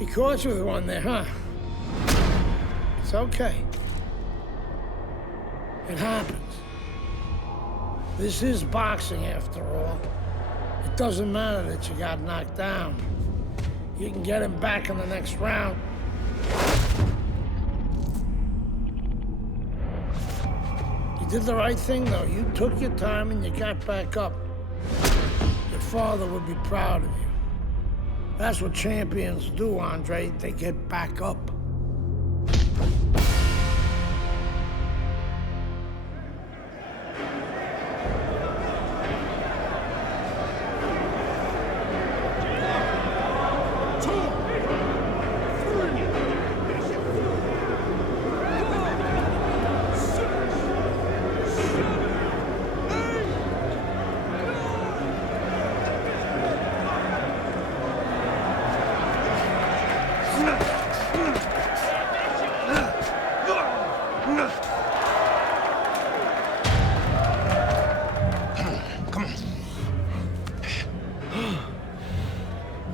He caught you with one there, huh? It's okay. It happens. This is boxing, after all. It doesn't matter that you got knocked down. You can get him back in the next round. You did the right thing, though. You took your time and you got back up. Your father would be proud of you. That's what champions do, Andre. They get back up.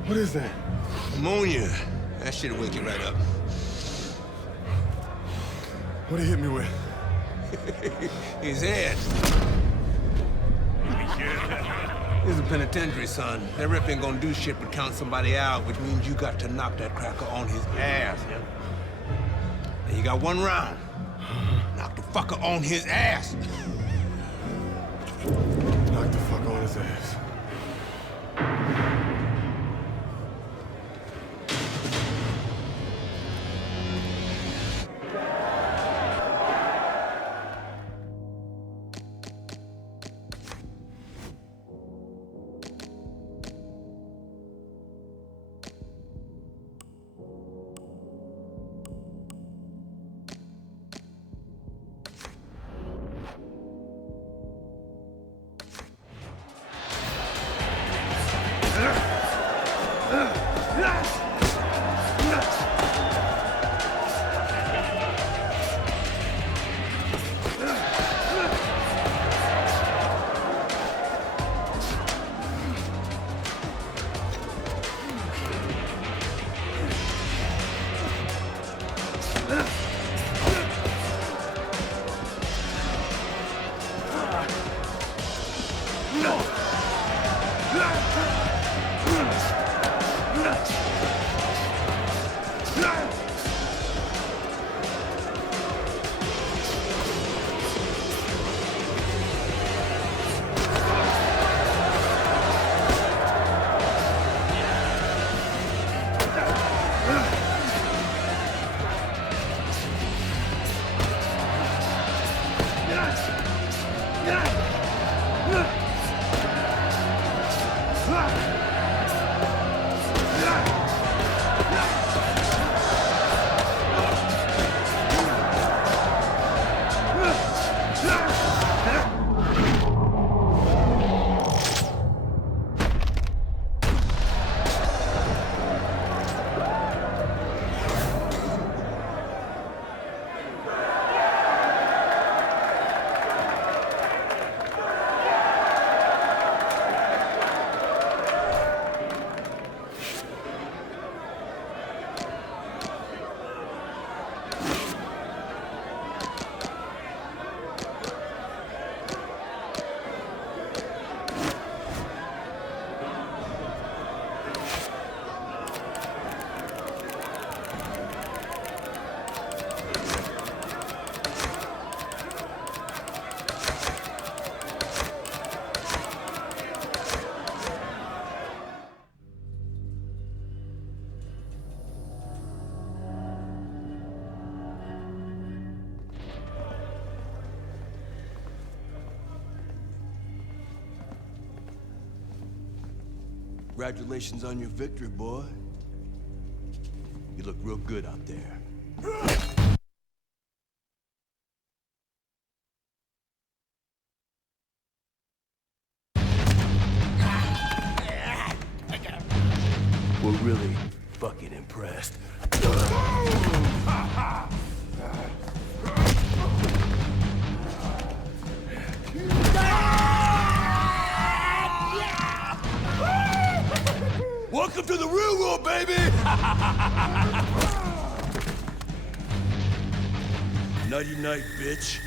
What is that? Ammonia. That shit'll wake you right up. What'd he hit me with? His head. He's a penitentiary, son. That rep ain't gonna do shit but count somebody out, which means you got to knock that cracker on his ass, yeah? Now you got one round. Knock the fucker on his ass. Knock the fuck on his ass. Congratulations on your victory, boy. You look real good out there. We're really fucking impressed. What Welcome to the real world, baby! Nighty night, bitch.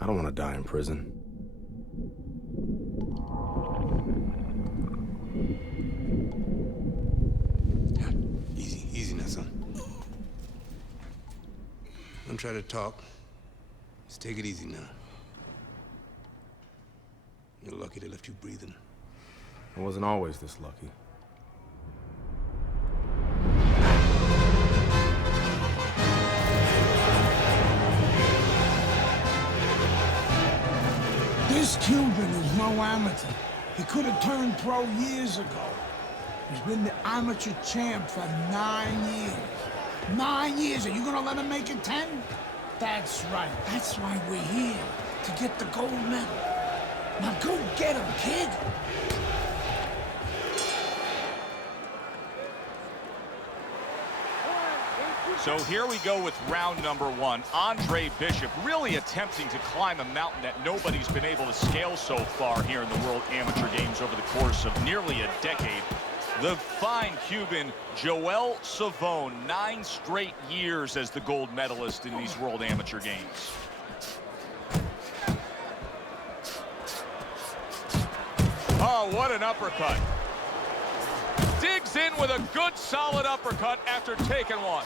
I don't want to die in prison. Easy, easy now, son. Don't try to talk. Just take it easy now. You're lucky they left you breathing. I wasn't always this lucky. This Cuban is no amateur. He could have turned pro years ago. He's been the amateur champ for 9 years. 9 years. Are you gonna let him make it 10? That's right. That's why we're here. To get the gold medal. Now go get him, kid. So here we go with round number 1. Andre Bishop really attempting to climb a mountain that nobody's been able to scale so far here in the World Amateur Games over the course of nearly a decade. The fine Cuban Joel Savone, 9 straight years as the gold medalist in these World Amateur Games. Oh, what an uppercut. Digs in with a good solid uppercut after taking one.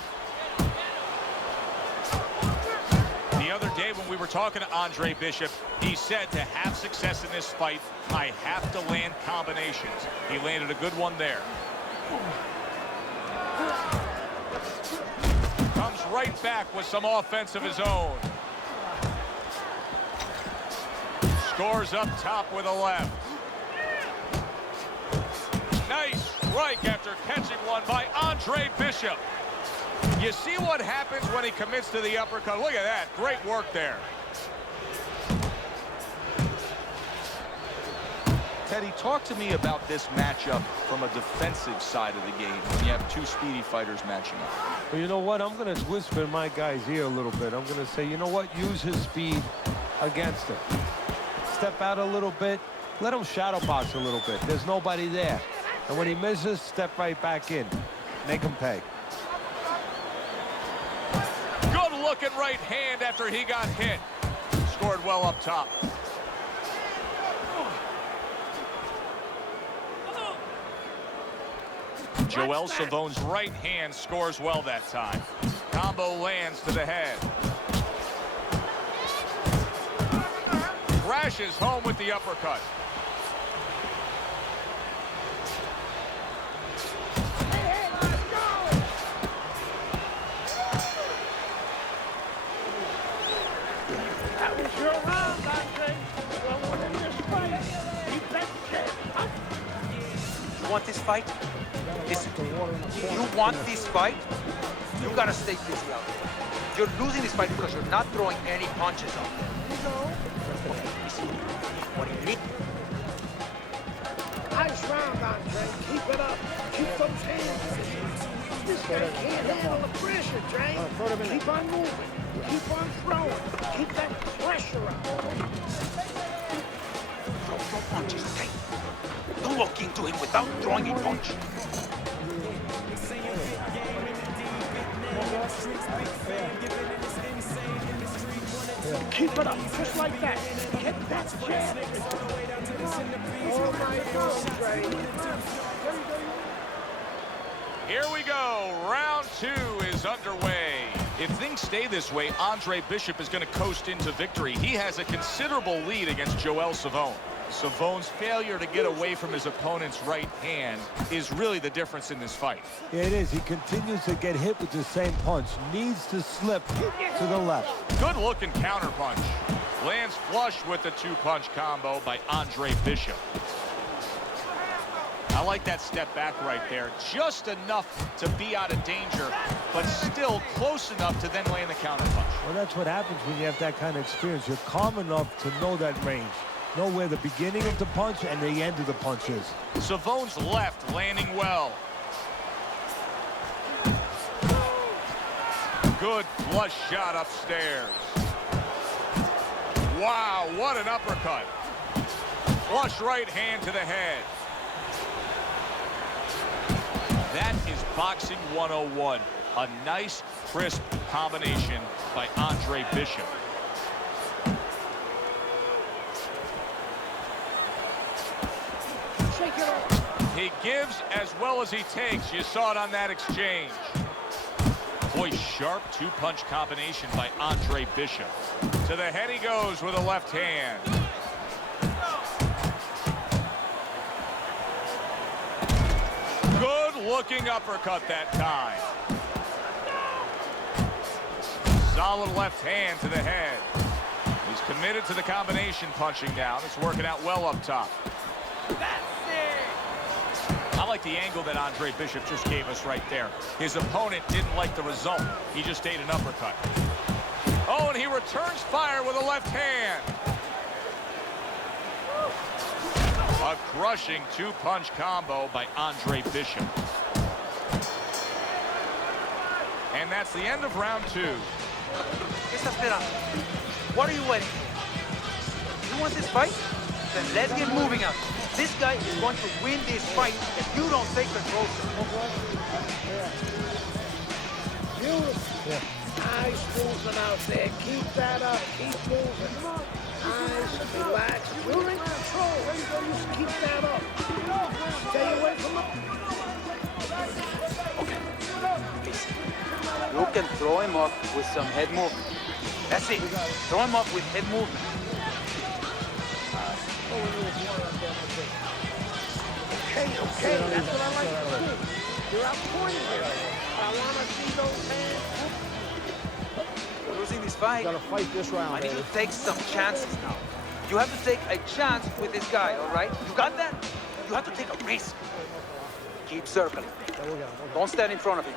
The other day when we were talking to Andre Bishop, he said to have success in this fight, I have to land combinations. He landed a good one there. Comes right back with some offense of his own. Scores up top with a left. Nice strike after catching one by Andre Bishop. You see what happens when he commits to the uppercut. Look at that. Great work there. Teddy, talk to me about this matchup from a defensive side of the game when you have two speedy fighters matching up. Well, you know what? I'm going to whisper in my guy's ear a little bit. I'm going to say, you know what? Use his speed against him. Step out a little bit. Let him shadow box a little bit. There's nobody there. And when he misses, step right back in. Make him pay. Good looking right hand after he got hit. Scored well up top. Joel Savone's right hand scores well that time. Combo lands to the head. Crashes home with the uppercut. That was your round, Andre. Well, within this fight, you bet You want this fight? Listen, if you want this fight, you gotta stay busy out there. You're losing this fight because you're not throwing any punches out there. Okay, listen, what do you need? Nice round, Andre. Keep it up. Keep those hands. This guy can't handle the pressure, Jay. Keep on moving. Keep on throwing. Keep that pressure up. Throw punches, okay? Don't look into him without throwing a punch. Keep it up, just like that. Get that jab. Oh my God, Dre. Here we go. Round 2 is underway. If things stay this way, Andre Bishop is going to coast into victory. He has a considerable lead against Joel Savone. Savone's failure to get away from his opponent's right hand is really the difference in this fight. Yeah, it is. He continues to get hit with the same punch. Needs to slip to the left. Good looking counter punch. Lands flush with the 2-punch combo by Andre Bishop. I like that step back right there. Just enough to be out of danger, but still close enough to then land the counter punch. Well, that's what happens when you have that kind of experience. You're calm enough to know that range. Know where the beginning of the punch and the end of the punch is. Savone's left landing well. Good flush shot upstairs. Wow, what an uppercut. Flush right hand to the head. That is boxing 101. A nice, crisp combination by Andre Bishop. He gives as well as he takes. You saw it on that exchange. Boy, sharp two-punch combination by Andre Bishop. To the head he goes with a left hand. Good-looking uppercut that time. Solid left hand to the head. He's committed to the combination punching down. It's working out well up top. I like the angle that Andre Bishop just gave us right there. His opponent didn't like the result. He just ate an uppercut. Oh, and he returns fire with a left hand. A crushing two-punch combo by Andre Bishop. And that's the end of round 2. What are you waiting for? You want this fight? Then let's get moving out. This guy is going to win this fight if you don't take control. Beautiful. Nice movement out there. Keep that up. Keep moving. Nice, relax. You're in control. You just keep that up. Stay away from him. You can throw him off with some head movement. That's it. Throw him off with head movement. Okay, that's what I like to do. You're outpointing here. I want to see those hands. You're losing this fight. Gotta fight this round. I need to take some chances now. You have to take a chance with this guy, all right? You got that? You have to take a risk. Keep circling. Don't stand in front of him.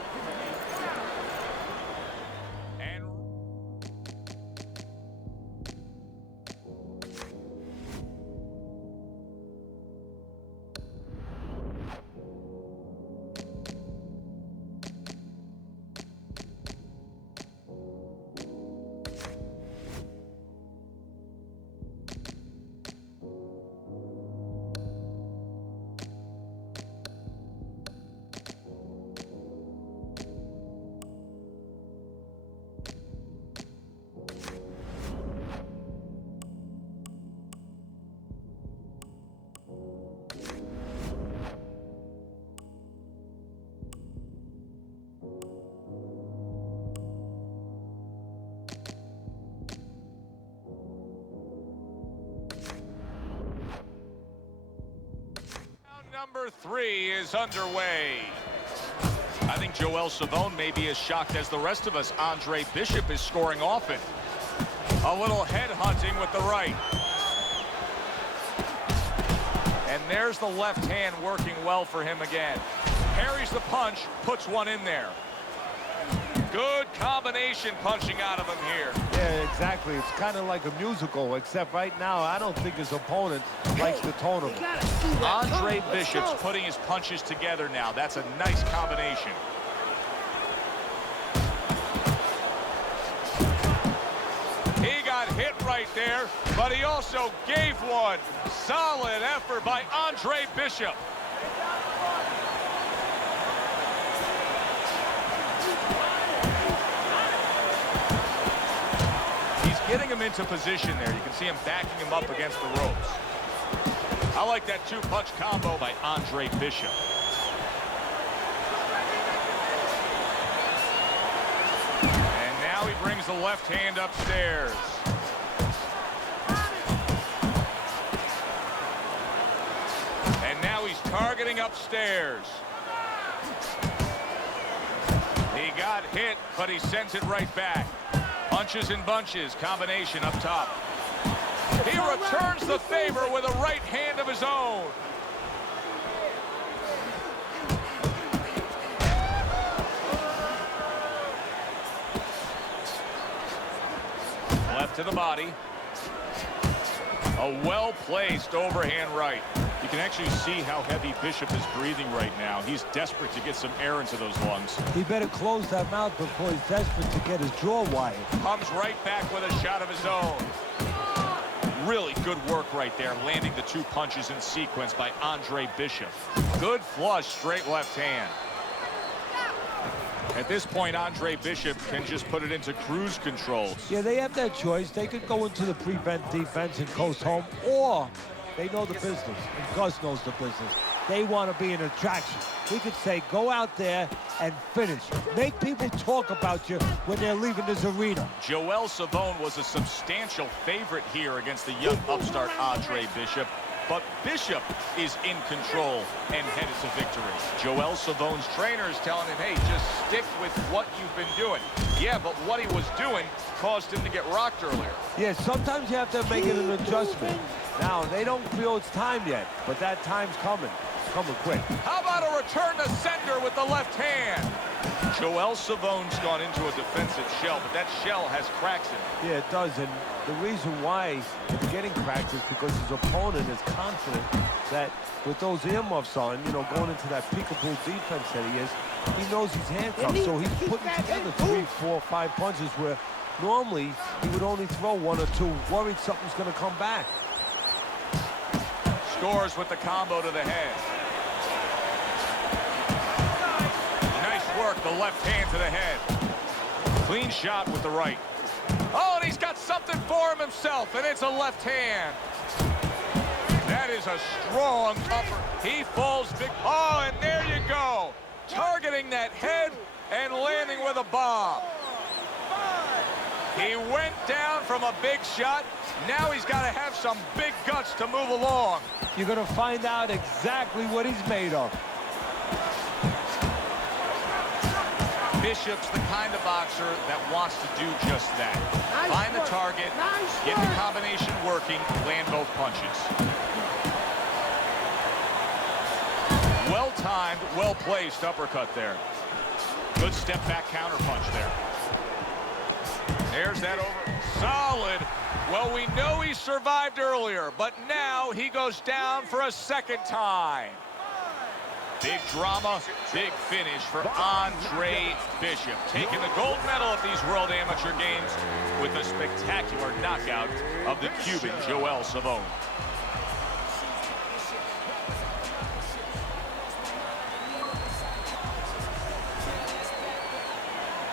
Number 3 is underway. I think Joel Savone may be as shocked as the rest of us. Andre Bishop is scoring often. A little head hunting with the right. And there's the left hand working well for him again. Parries the punch, puts one in there. Good combination punching out of him here. Yeah, exactly. It's kind of like a musical, except right now, I don't think his opponent likes the tone of it. Andre Bishop's putting his punches together now. That's a nice combination. He got hit right there, but he also gave one. Solid effort by Andre Bishop. Getting him into position there. You can see him backing him up against the ropes. I like that two-punch combo by Andre Bishop. And now he brings the left hand upstairs. And now he's targeting upstairs. He got hit, but he sends it right back. Punches and bunches, combination up top. He returns the favor with a right hand of his own. Left to the body. A well-placed overhand right. You can actually see how heavy Bishop is breathing right now. He's desperate to get some air into those lungs. He better close that mouth before he's desperate to get his jaw wired. Comes right back with a shot of his own. Really good work right there, landing the two punches in sequence by Andre Bishop. Good flush, straight left hand. At this point, Andre Bishop can just put it into cruise control. Yeah, they have that choice. They could go into the prevent defense and coast home, or they know the business, and Gus knows the business. They want to be an attraction. We could say, go out there and finish. Make people talk about you when they're leaving this arena. Joel Savone was a substantial favorite here against the young upstart Andre Bishop. But Bishop is in control and headed to victory. Joel Savone's trainer is telling him, hey, just stick with what you've been doing. Yeah, but what he was doing caused him to get rocked earlier. Yeah, sometimes you have to make it an adjustment. Now, they don't feel it's time yet, but that time's coming. Coming quick. How about a return to sender with the left hand? Joel Savone's gone into a defensive shell, but that shell has cracks in it. Yeah, it does, and the reason why it's getting cracked is because his opponent is confident that with those earmuffs on, you know, going into that peekaboo defense that he is, he knows he's handcuffed, so he's putting together 3, 4, 5 punches where normally he would only throw 1 or 2, worried something's going to come back. Scores with the combo to the head. Work the left hand to the head. Clean shot with the right. Oh, and he's got something for him himself, and it's a left hand. That is a strong upper. He falls big. Oh, and there you go. Targeting that head and landing with a bomb. He went down from a big shot. Now he's got to have some big guts to move along. You're going to find out exactly what he's made of. Bishop's the kind of boxer that wants to do just that. Find the target, get the combination working, land both punches. Well-timed, well-placed uppercut there. Good step-back counter-punch there. There's that over. Solid. Well, we know he survived earlier, but now he goes down for a second time. Big drama, big finish for Andre Bishop, taking the gold medal at these World Amateur Games with a spectacular knockout of the Cuban Joel Savone.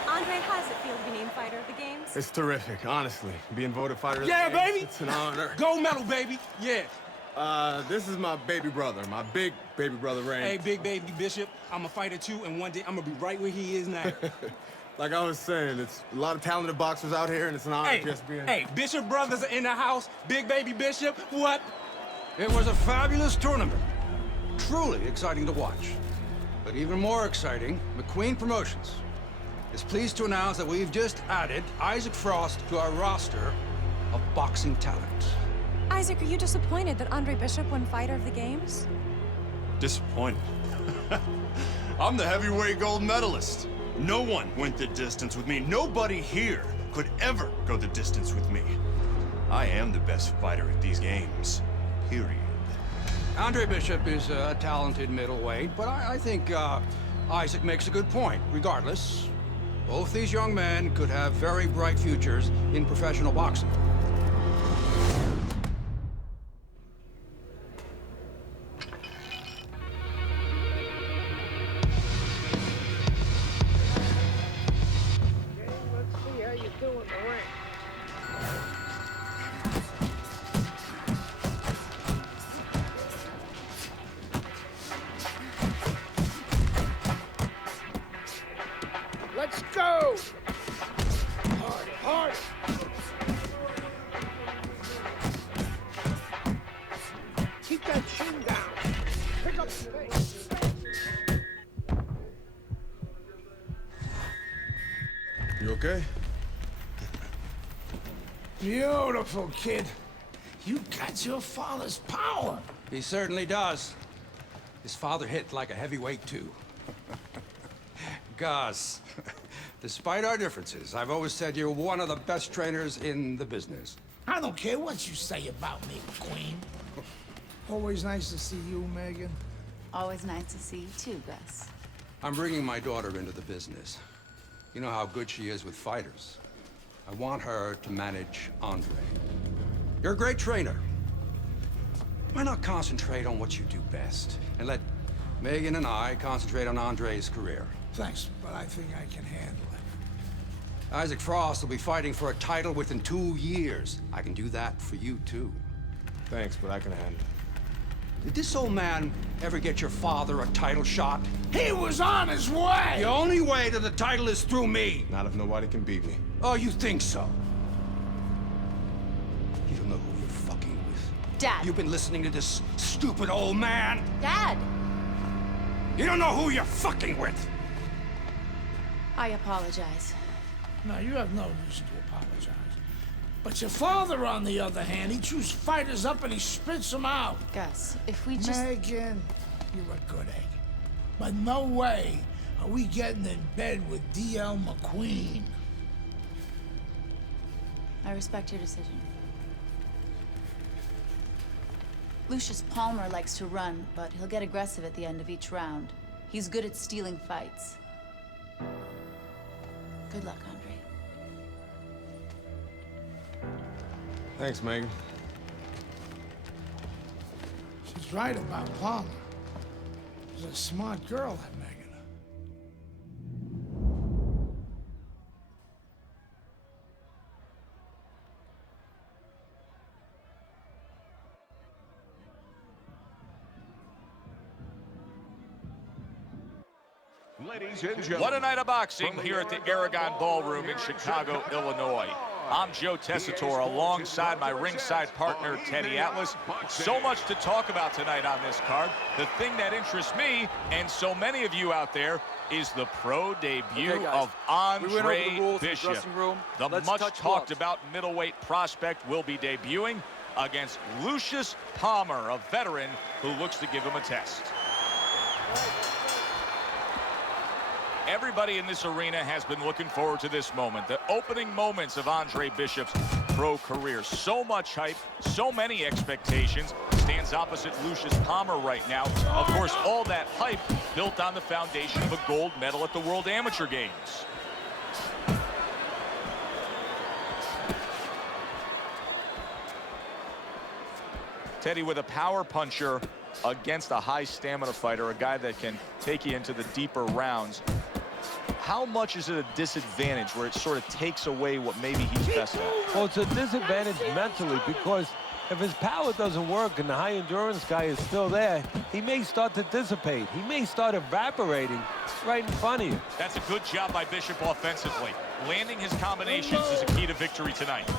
Andre, how does it feel to be named Fighter of the Games? It's terrific, honestly. Being voted fighter of the Yeah, Games, baby. it's an honor. Gold medal, baby. Yeah. This is my baby brother, my big baby brother, Ray. Hey, big baby Bishop, I'm a fighter too, and one day I'm gonna be right where he is now. Like I was saying, it's a lot of talented boxers out here, and it's an honor just being... Hey, Bishop brothers are in the house. Big baby Bishop, what? It was a fabulous tournament. Truly exciting to watch. But even more exciting, McQueen Promotions is pleased to announce that we've just added Isaac Frost to our roster of boxing talent. Isaac, are you disappointed that Andre Bishop won Fighter of the Games? Disappointed. I'm the heavyweight gold medalist. No one went the distance with me. Nobody here could ever go the distance with me. I am the best fighter at these games, period. Andre Bishop is a talented middleweight, but I think Isaac makes a good point. Regardless, both these young men could have very bright futures in professional boxing. Let's go! Hard, hard! Keep that chin down. Pick up the pace. You okay? Beautiful, kid. You got your father's power. He certainly does. His father hit like a heavyweight, too. Gus, despite our differences, I've always said you're one of the best trainers in the business. I don't care what you say about me, Queen. Always nice to see you, Megan. Always nice to see you too, Gus. I'm bringing my daughter into the business. You know how good she is with fighters. I want her to manage Andre. You're a great trainer. Why not concentrate on what you do best and let Megan and I concentrate on Andre's career? Thanks, but I think I can handle it. Isaac Frost will be fighting for a title within 2 years. I can do that for you, too. Thanks, but I can handle it. Did this old man ever get your father a title shot? He was on his way! The only way to the title is through me! Not if nobody can beat me. Oh, you think so? You don't know who you're fucking with. Dad. You've been listening to this stupid old man. Dad! You don't know who you're fucking with. I apologize. No, you have no reason to apologize. But your father, on the other hand, he chews fighters up and he spits them out. Gus, if we just... Megan, you're a good egg. But no way are we getting in bed with D.L. McQueen. I respect your decision. Lucius Palmer likes to run, but he'll get aggressive at the end of each round. He's good at stealing fights. Good luck, Andre. Thanks, Megan. She's right about Palmer. She's a smart girl, that Megan. Ladies and gentlemen, what a night of boxing here at the Aragon Ballroom in Chicago, Illinois. I'm Joe Tessitore alongside my ringside partner, Teddy Atlas. So much to talk about tonight on this card. The thing that interests me, and so many of you out there, is the pro debut of Andre Bishop. The much-talked about middleweight prospect will be debuting against Lucius Palmer, a veteran who looks to give him a test. Everybody in this arena has been looking forward to this moment, the opening moments of Andre Bishop's pro career. So much hype, so many expectations. Stands opposite Lucius Palmer right now. Of course, all that hype built on the foundation of a gold medal at the World Amateur Games. Teddy with a power puncher against a high stamina fighter, a guy that can take you into the deeper rounds. How much is it a disadvantage where it sort of takes away what maybe he's best at? Well, it's a disadvantage mentally because if his power doesn't work and the high endurance guy is still there, he may start to dissipate. He may start evaporating right in front of you. That's a good job by Bishop offensively. Landing his combinations is a key to victory tonight.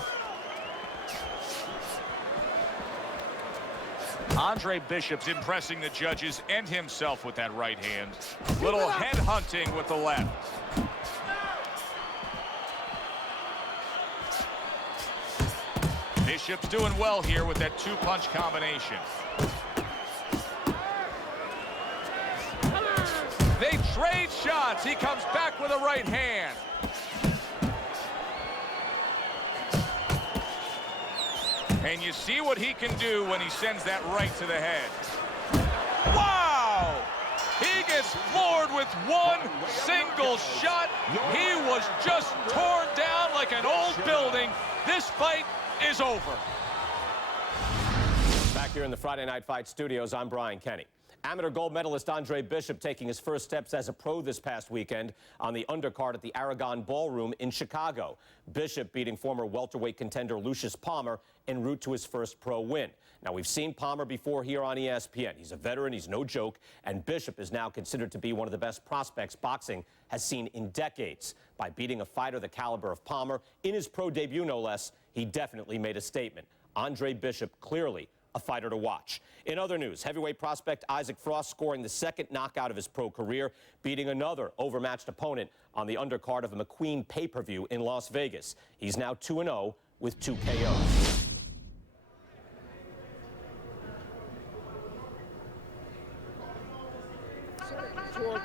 Andre Bishop's impressing the judges and himself with that right hand. Little head hunting with the left. Bishop's doing well here with that two-punch combination. They trade shots. He comes back with a right hand. And you see what he can do when he sends that right to the head. Wow! He gets floored with one single shot. He was just torn down like an old building. This fight is over. Back here in the Friday Night Fight studios, I'm Brian Kenny. Amateur gold medalist Andre Bishop taking his first steps as a pro this past weekend on the undercard at the Aragon Ballroom in Chicago. Bishop beating former welterweight contender Lucius Palmer en route to his first pro win. Now, we've seen Palmer before here on ESPN. He's a veteran, he's no joke, and Bishop is now considered to be one of the best prospects boxing has seen in decades. By beating a fighter the caliber of Palmer in his pro debut, no less, he definitely made a statement. Andre Bishop clearly a fighter to watch. In other news, heavyweight prospect Isaac Frost scoring the second knockout of his pro career, beating another overmatched opponent on the undercard of a McQueen pay-per-view in Las Vegas. He's now 2-0 with 2 KOs.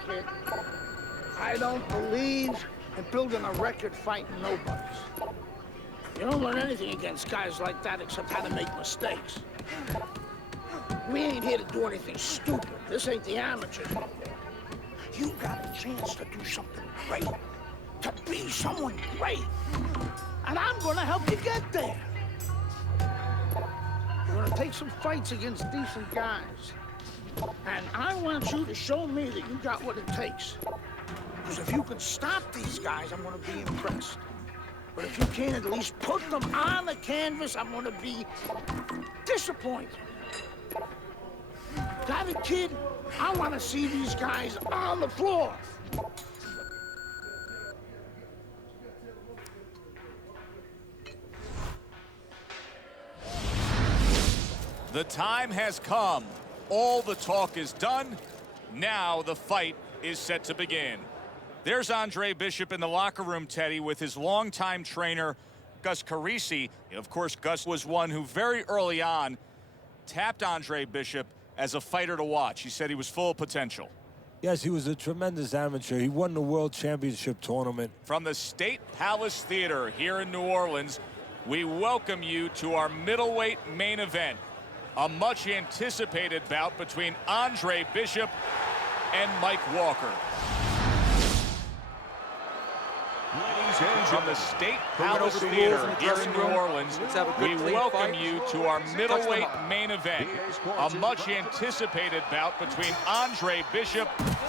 Kid, I don't believe in building a record fighting nobodies. You don't learn anything against guys like that except how to make mistakes. We ain't here to do anything stupid. This ain't the amateurs. You got a chance to do something great, to be someone great. And I'm gonna help you get there. You're gonna take some fights against decent guys. And I want you to show me that you got what it takes. Because if you can stop these guys, I'm going to be impressed. But if you can't at least put them on the canvas, I'm going to be disappointed. Got it, kid? I want to see these guys on the floor. The time has come. All the talk is done. Now the fight is set to begin. There's Andre Bishop in the locker room, Teddy, with his longtime trainer, Gus Carisi. Of course, Gus was one who very early on tapped Andre Bishop as a fighter to watch. He said he was full of potential. Yes, he was a tremendous amateur. He won the World Championship tournament. From the State Palace Theater here in New Orleans, we welcome you to our middleweight main event. A much anticipated bout between Andre Bishop and Mike Walker. From the State Palace Theater here in New Orleans, we welcome you to our middleweight main event. A much anticipated bout between Andre Bishop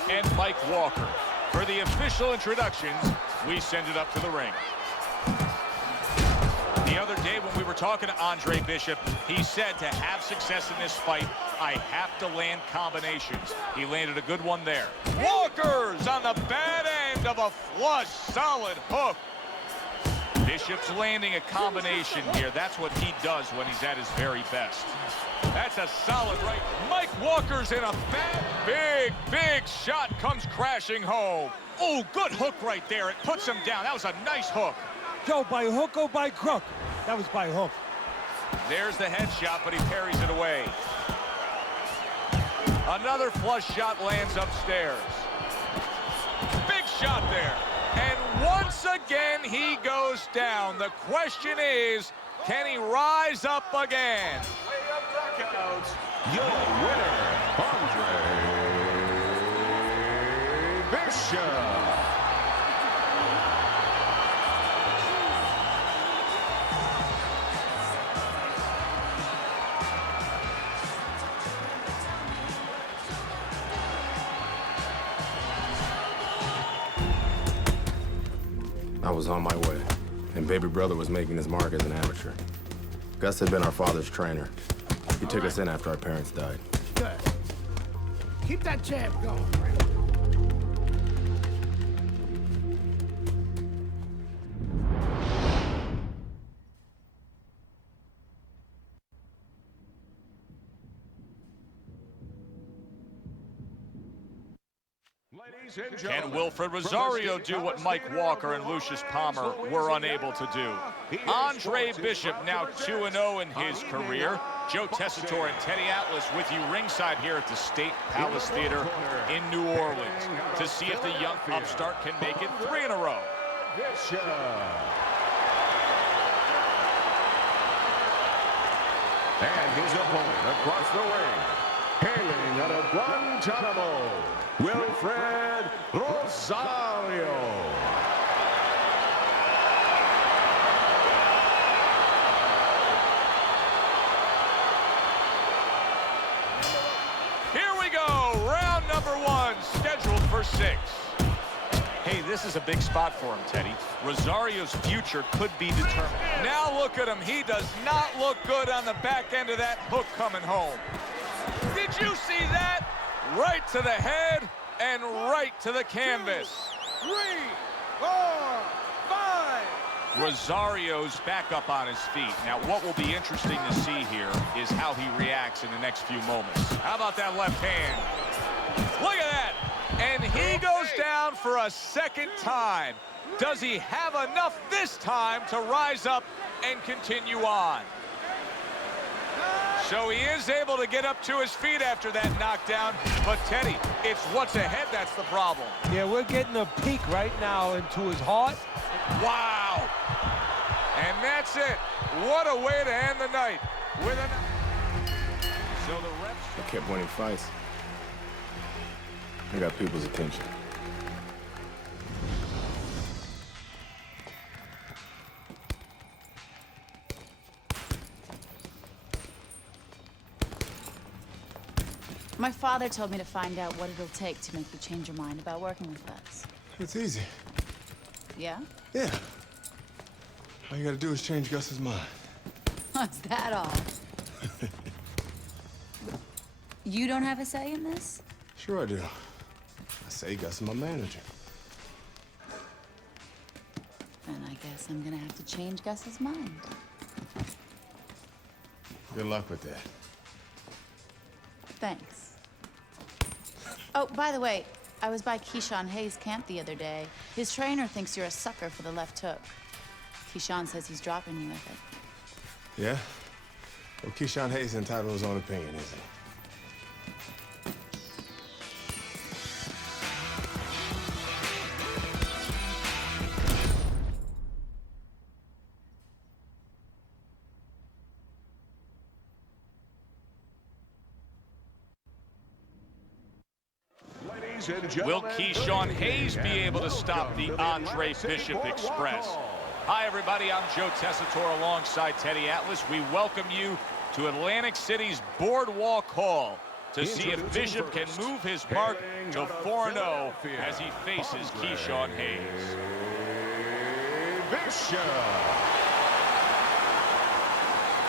and Mike Walker. For the official introductions, we send it up to the ring. The other day when we were talking to Andre Bishop, he said to have success in this fight, I have to land combinations. He landed a good one there. Walker's on the bad end of a flush, solid hook. Bishop's landing a combination here. That's what he does when he's at his very best. That's a solid right. Mike Walker's in a bad, big shot comes crashing home. Oh, good hook right there. It puts him down. That was a nice hook. Joe, by hook or by crook? That was by hook. There's the headshot, but he parries it away. Another flush shot lands upstairs. Big shot there. And once again, he goes down. The question is, can he rise up again? Your winner, Andre Bishop. I was on my way, and baby brother was making his mark as an amateur. Gus had been our father's trainer. He took us in after our parents died. Good. Keep that jab going. Can Wilfred Rosario do what Mike Walker and Lucius Palmer were unable to do? Andre Bishop now 2-0 in his career. Joe Tessitore and Teddy Atlas with you ringside here at the State Palace Theater in New Orleans to see if the young upstart can make it 3 in a row. And his opponent across the ring, hailing out of Guantanamo, Wilfred Rosario. Here we go, round number 1, scheduled for 6. Hey, this is a big spot for him, Teddy. Rosario's future could be determined. Now look at him. He does not look good on the back end of that hook coming home. Did you see that? Right to the head and right to the canvas. 3, 4, 5. Rosario's back up on his feet. Now, what will be interesting to see here is how he reacts in the next few moments. How about that left hand? Look at that. And he goes down for a second time. Does he have enough this time to rise up and continue on? So he is able to get up to his feet after that knockdown. But, Teddy, it's what's ahead that's the problem. Yeah, we're getting a peek right now into his heart. Wow. And that's it. What a way to end the night. With a... So the reps... I kept winning fights. I got people's attention. My father told me to find out what it'll take to make you change your mind about working with us. It's easy. Yeah? Yeah. All you gotta do is change Gus's mind. What's that all? You don't have a say in this? Sure I do. I say Gus is my manager. Then I guess I'm gonna have to change Gus's mind. Good luck with that. Thanks. Oh, by the way, I was by Keyshawn Hayes' camp the other day. His trainer thinks you're a sucker for the left hook. Keyshawn says he's dropping you with it. Yeah? Well, Keyshawn Hayes is entitled to his own opinion, isn't he? Will Keyshawn Hayes be able to stop the Andre Bishop Express? Hi, everybody. I'm Joe Tessitore alongside Teddy Atlas. We welcome you to Atlantic City's Boardwalk Hall to see if Bishop can move his mark to 4-0 as he faces Keyshawn Hayes. Bishop.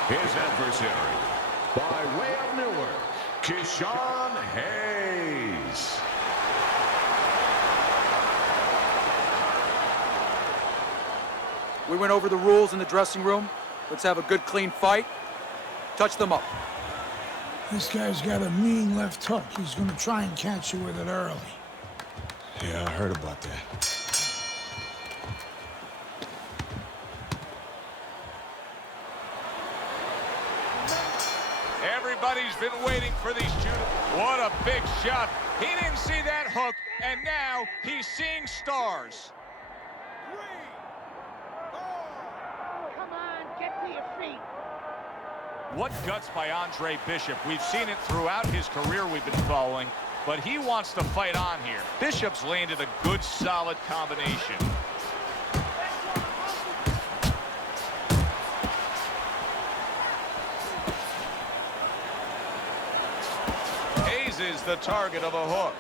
His adversary, by way of Newark, Keyshawn Hayes. We went over the rules in the dressing room. Let's have a good, clean fight. Touch them up. This guy's got a mean left hook. He's gonna try and catch you with it early. Yeah, I heard about that. Everybody's been waiting for these two. What a big shot. He didn't see that hook, and now he's seeing stars. Come on, get to your feet. What guts by Andre Bishop. We've seen it throughout his career we've been following, but he wants to fight on here. Bishop's landed a good, solid combination. Hayes is the target of a hook.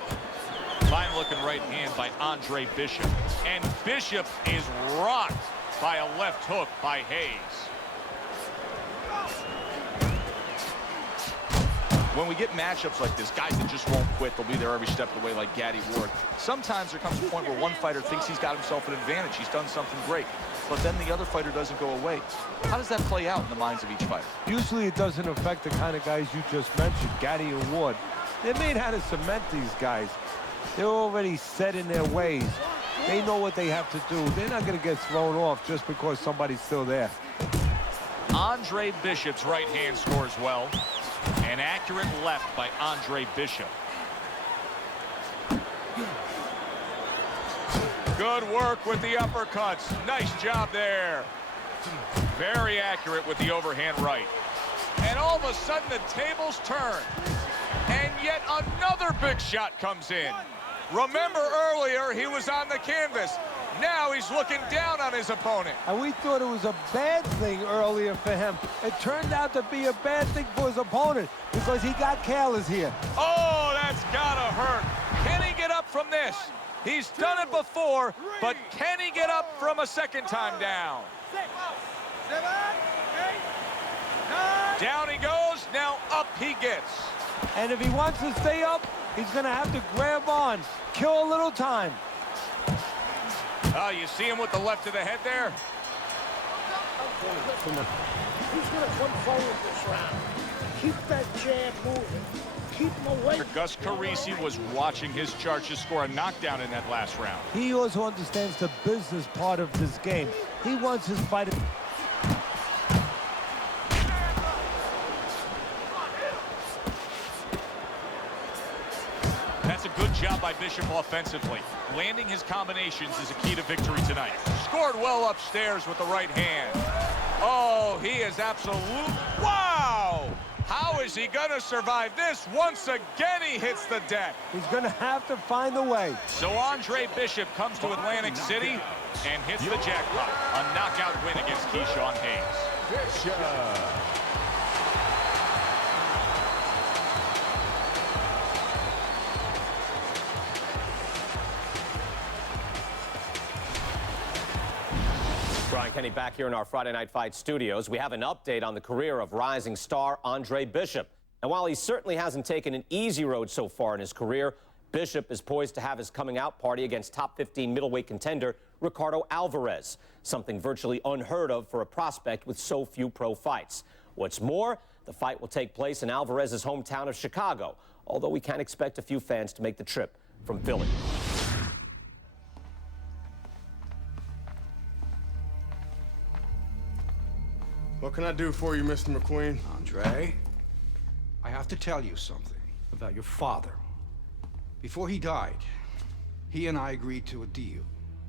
Fine-looking right hand by Andre Bishop. And Bishop is rocked by a left hook by Hayes. When we get matchups like this, guys that just won't quit, they'll be there every step of the way like Gaddy Ward. Sometimes there comes a point where one fighter thinks he's got himself an advantage. He's done something great. But then the other fighter doesn't go away. How does that play out in the minds of each fighter? Usually it doesn't affect the kind of guys you just mentioned, Gaddy and Ward. They're made how to cement these guys. They're already set in their ways. They know what they have to do. They're not going to get thrown off just because somebody's still there. Andre Bishop's right hand scores well. An accurate left by Andre Bishop. Good work with the uppercuts. Nice job there. Very accurate with the overhand right. And all of a sudden the tables turn. And yet another big shot comes in. Remember earlier he was on the canvas. Now he's looking down on his opponent. And we thought it was a bad thing earlier for him. It turned out to be a bad thing for his opponent because he got careless here. Oh, that's gotta hurt. Can he get up from this? He's done it before, but can he get up from a second time down? 6, 7, 8, 9. Down he goes, now up he gets. And if he wants to stay up, he's gonna have to grab on, kill a little time. Oh, you see him with the left of the head there? He's gonna come forward this round. Keep that jab moving. Keep him away. Gus Carisi was watching his chart to score a knockdown in that last round. He also understands the business part of this game. He wants his fighter. That's a good job by Bishop offensively. Landing his combinations is a key to victory tonight. Scored well upstairs with the right hand. Oh, he is absolute. Wow! How is he going to survive this? Once again, he hits the deck. He's going to have to find a way. So Andre Bishop comes to Atlantic City and hits the jackpot. A knockout win against Keyshawn Hayes. Bishop. Brian Kenny back here in our Friday Night Fight studios. We have an update on the career of rising star Andre Bishop. And while he certainly hasn't taken an easy road so far in his career, Bishop is poised to have his coming out party against top 15 middleweight contender Ricardo Alvarez, something virtually unheard of for a prospect with so few pro fights. What's more, the fight will take place in Alvarez's hometown of Chicago, although we can expect a few fans to make the trip from Philly. What can I do for you, Mr. McQueen? Andre, I have to tell you something about your father. Before he died, he and I agreed to a deal.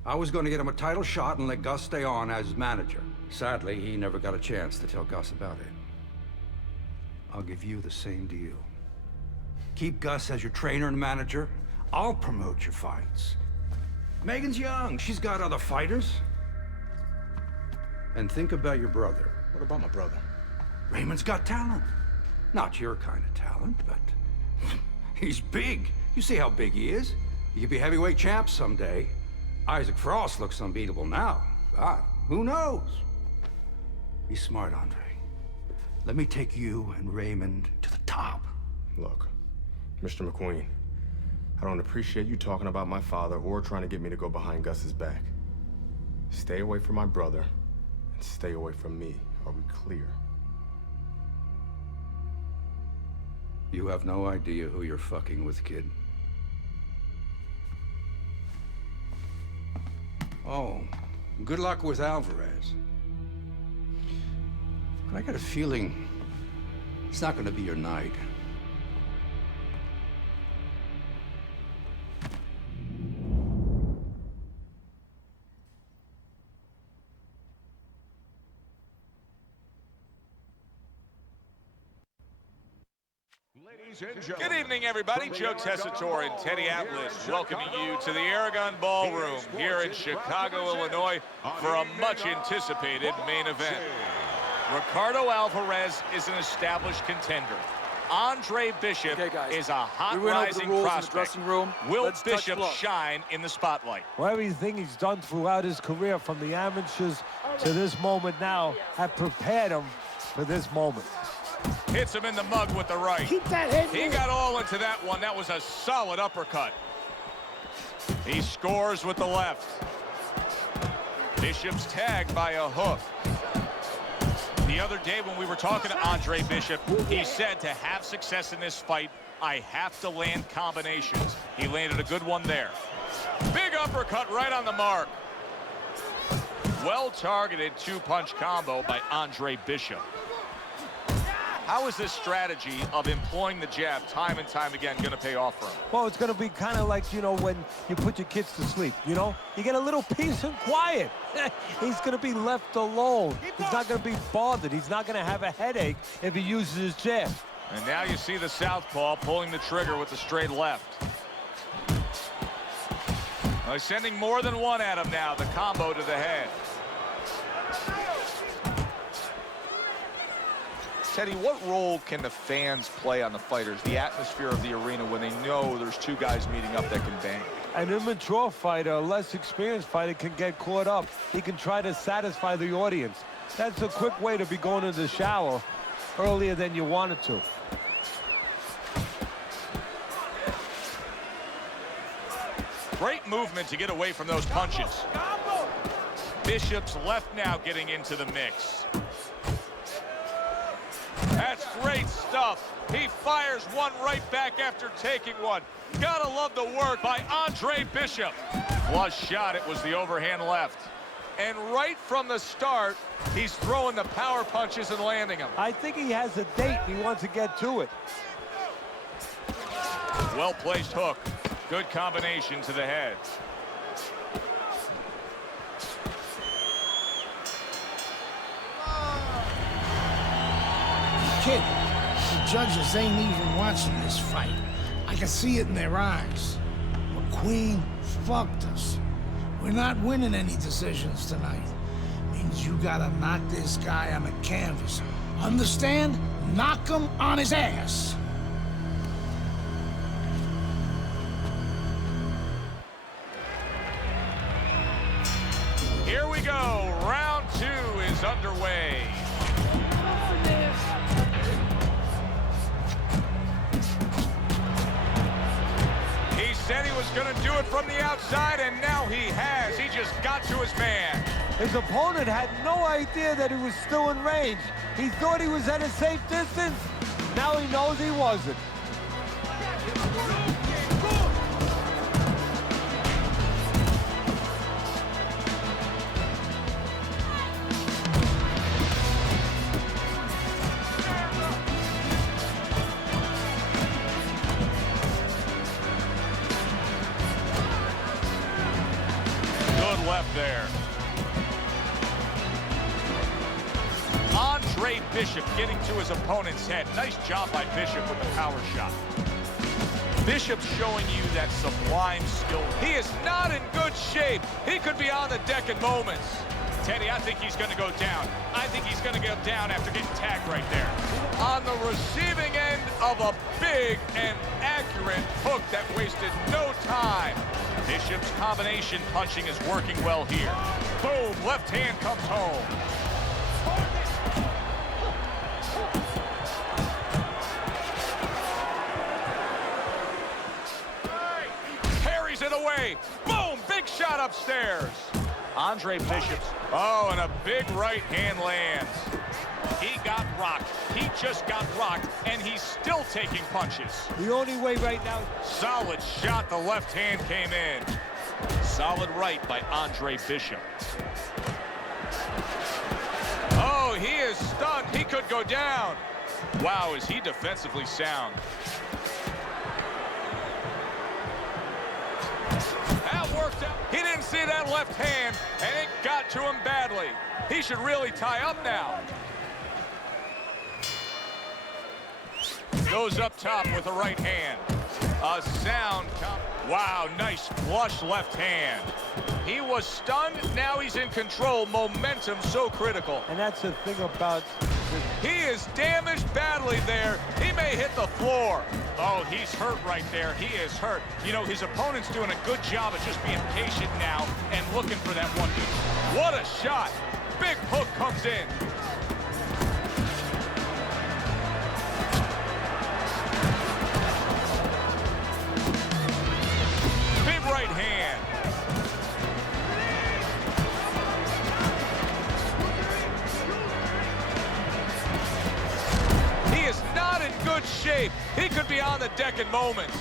I was going to get him a title shot and let Gus stay on as his manager. Sadly, he never got a chance to tell Gus about it. I'll give you the same deal. Keep Gus as your trainer and manager. I'll promote your fights. Megan's young. She's got other fighters. And think about your brother. What about my brother? Raymond's got talent. Not your kind of talent, but he's big. You see how big he is. He could be heavyweight champ someday. Isaac Frost looks unbeatable now. God, who knows? Be smart, Andre. Let me take you and Raymond to the top. Look, Mr. McQueen, I don't appreciate you talking about my father or trying to get me to go behind Gus's back. Stay away from my brother and stay away from me. Are we clear? You have no idea who you're fucking with, kid. Oh, good luck with Alvarez. But I got a feeling it's not gonna be your night. Good evening, everybody. Joe Tessitore and Teddy Atlas welcoming you to the Aragon Ballroom here in Chicago, Illinois for a much-anticipated main event. Ricardo Alvarez is an established contender. Andre Bishop is a hot rising prospect. Will Bishop shine in the spotlight? Well, everything he's done throughout his career, from the amateurs to this moment now, have prepared him for this moment. Hits him in the mug with the right. Keep that head. He got all into that one. That was a solid uppercut. He scores with the left. Bishop's tagged by a hook. The other day when we were talking to Andre Bishop, he said to have success in this fight, I have to land combinations. He landed a good one there. Big uppercut right on the mark. Well-targeted two-punch combo by Andre Bishop. How is this strategy of employing the jab time and time again going to pay off for him? Well, it's going to be kind of like, you know, when you put your kids to sleep, you know? You get a little peace and quiet. He's going to be left alone. He's not going to be bothered. He's not going to have a headache if he uses his jab. And now you see the southpaw pulling the trigger with the straight left. Well, he's sending more than one at him now, the combo to the head. Teddy, what role can the fans play on the fighters, the atmosphere of the arena, when they know there's two guys meeting up that can bang? An immature fighter, a less experienced fighter, can get caught up. He can try to satisfy the audience. That's a quick way to be going to the shower earlier than you wanted to. Great movement to get away from those punches. Bishop's left now getting into the mix. That's great stuff. He fires one right back after taking one. Gotta love the work by Andre Bishop. Flush shot, it was the overhand left. And right from the start, he's throwing the power punches and landing them. I think he has a date. He wants to get to it. Well-placed hook. Good combination to the head. Kid, the judges ain't even watching this fight. I can see it in their eyes. McQueen fucked us. We're not winning any decisions tonight. Means you gotta knock this guy on the canvas. Understand? Knock him on his ass. Here we go, round is underway. He said he was going to do it from the outside, and now he has. He just got to his man. His opponent had no idea that he was still in range. He thought he was at a safe distance. Now he knows he wasn't. Good left there. Andre Bishop getting to his opponent's head. Nice job by Bishop with the power shot. Bishop's showing you that sublime skill. He is not in good shape. He could be on the deck in moments. Teddy, I think he's going to go down. I think he's going to go down after getting tagged right there. On the receiving end of a big and accurate hook that wasted no time. Bishop's combination punching is working well here. Boom, left hand comes home. Parries it away. Boom, big shot upstairs. Andre Bishop's, oh, and a big right hand lands. He got rocked. He just got rocked, and he's still taking punches. The only way right now. Solid shot, the left hand came in. Solid right by Andre Bishop. Oh, he is stunned. He could go down. Wow, is he defensively sound. That worked out. He didn't see that left hand, and it got to him badly. He should really tie up now. Goes up top with a right hand. A sound. Wow, nice flush left hand. He was stunned. Now he's in control. Momentum so critical. And that's the thing about... He is damaged badly there. He may hit the floor. Oh, he's hurt right there. He is hurt. You know, his opponent's doing a good job of just being patient now and looking for that one. What a shot. Big hook comes in. Big right hand. He is not in good shape. He could be on the deck in moments.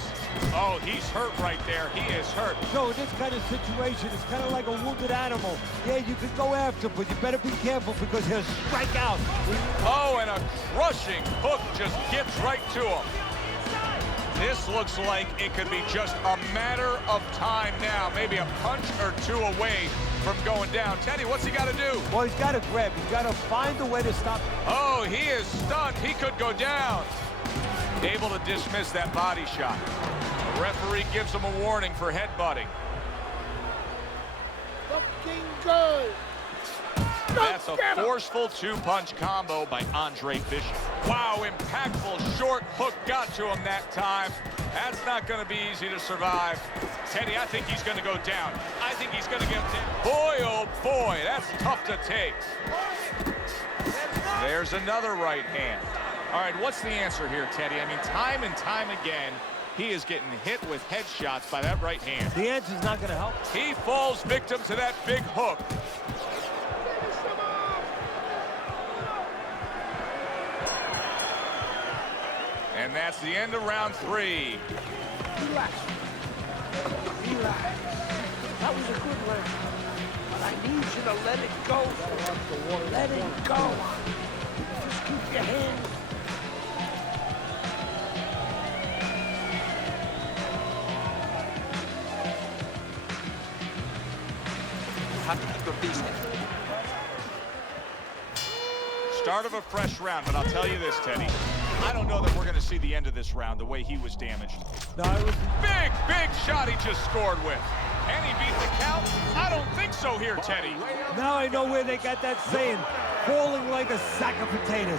Oh, he's hurt right there. He is hurt. So in this kind of situation, it's kind of like a wounded animal. Yeah, you can go after, but you better be careful because he'll strike out. Oh, and a crushing hook just gets right to him. This looks like it could be just a matter of time now. Maybe a punch or two away from going down. Teddy, what's he got to do? Well, he's got to grab. He's got to find a way to stop. Oh, he is stunned. He could go down. Able to dismiss that body shot. The referee gives him a warning for headbutting. Looking good. That's a forceful two-punch combo by Andre Bishop. Wow, impactful short hook got to him that time. That's not going to be easy to survive. Teddy, I think he's going to go down. I think he's going to get down. Boy, oh boy, that's tough to take. There's another right hand. All right, what's the answer here, Teddy? I mean, time and time again, he is getting hit with headshots by that right hand. The answer's not going to help. He falls victim to that big hook. And that's the end of round 3. Relax. Relax. That was a good round. But I need you to let it go. Let it go. Just keep your hands. You have to keep your distance. Start of a fresh round, but I'll tell you this, Teddy. I don't know that we're going to see the end of this round the way he was damaged. No, it was... Big shot he just scored with. Can he beat the count? I don't think so here, Teddy. Now I know where they got that saying, falling like a sack of potatoes.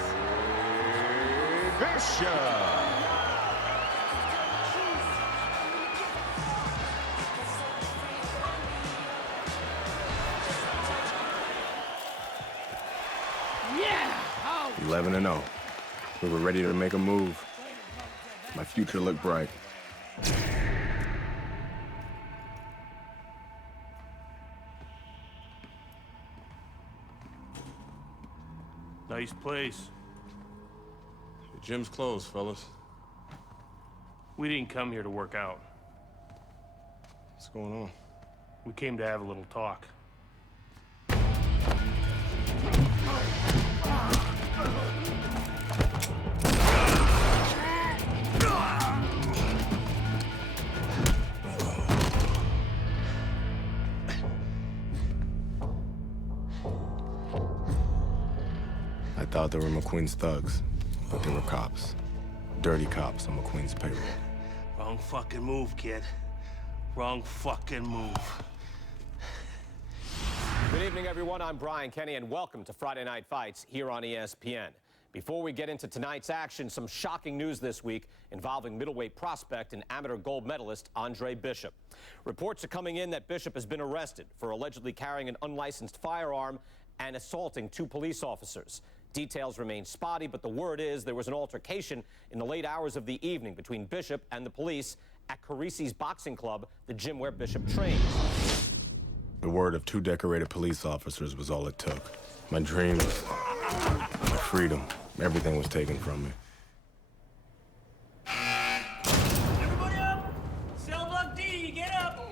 Bishop. 11-0. We were ready to make a move. My future looked bright. Nice place. The gym's closed, fellas. We didn't come here to work out. What's going on? We came to have a little talk. I thought they were McQueen's thugs, but they were cops. Dirty cops on McQueen's payroll. Wrong fucking move, kid. Wrong fucking move. Good evening, everyone. I'm Brian Kenny, and welcome to Friday Night Fights here on ESPN. Before we get into tonight's action, some shocking news this week involving middleweight prospect and amateur gold medalist Andre Bishop. Reports are coming in that Bishop has been arrested for allegedly carrying an unlicensed firearm and assaulting 2 police officers. Details remain spotty, but the word is there was an altercation in the late hours of the evening between Bishop and the police at Carisi's boxing club, the gym where Bishop trains. The word of 2 decorated police officers was all it took. My dreams, my freedom, everything was taken from me. Everybody up! Cell block D, get up!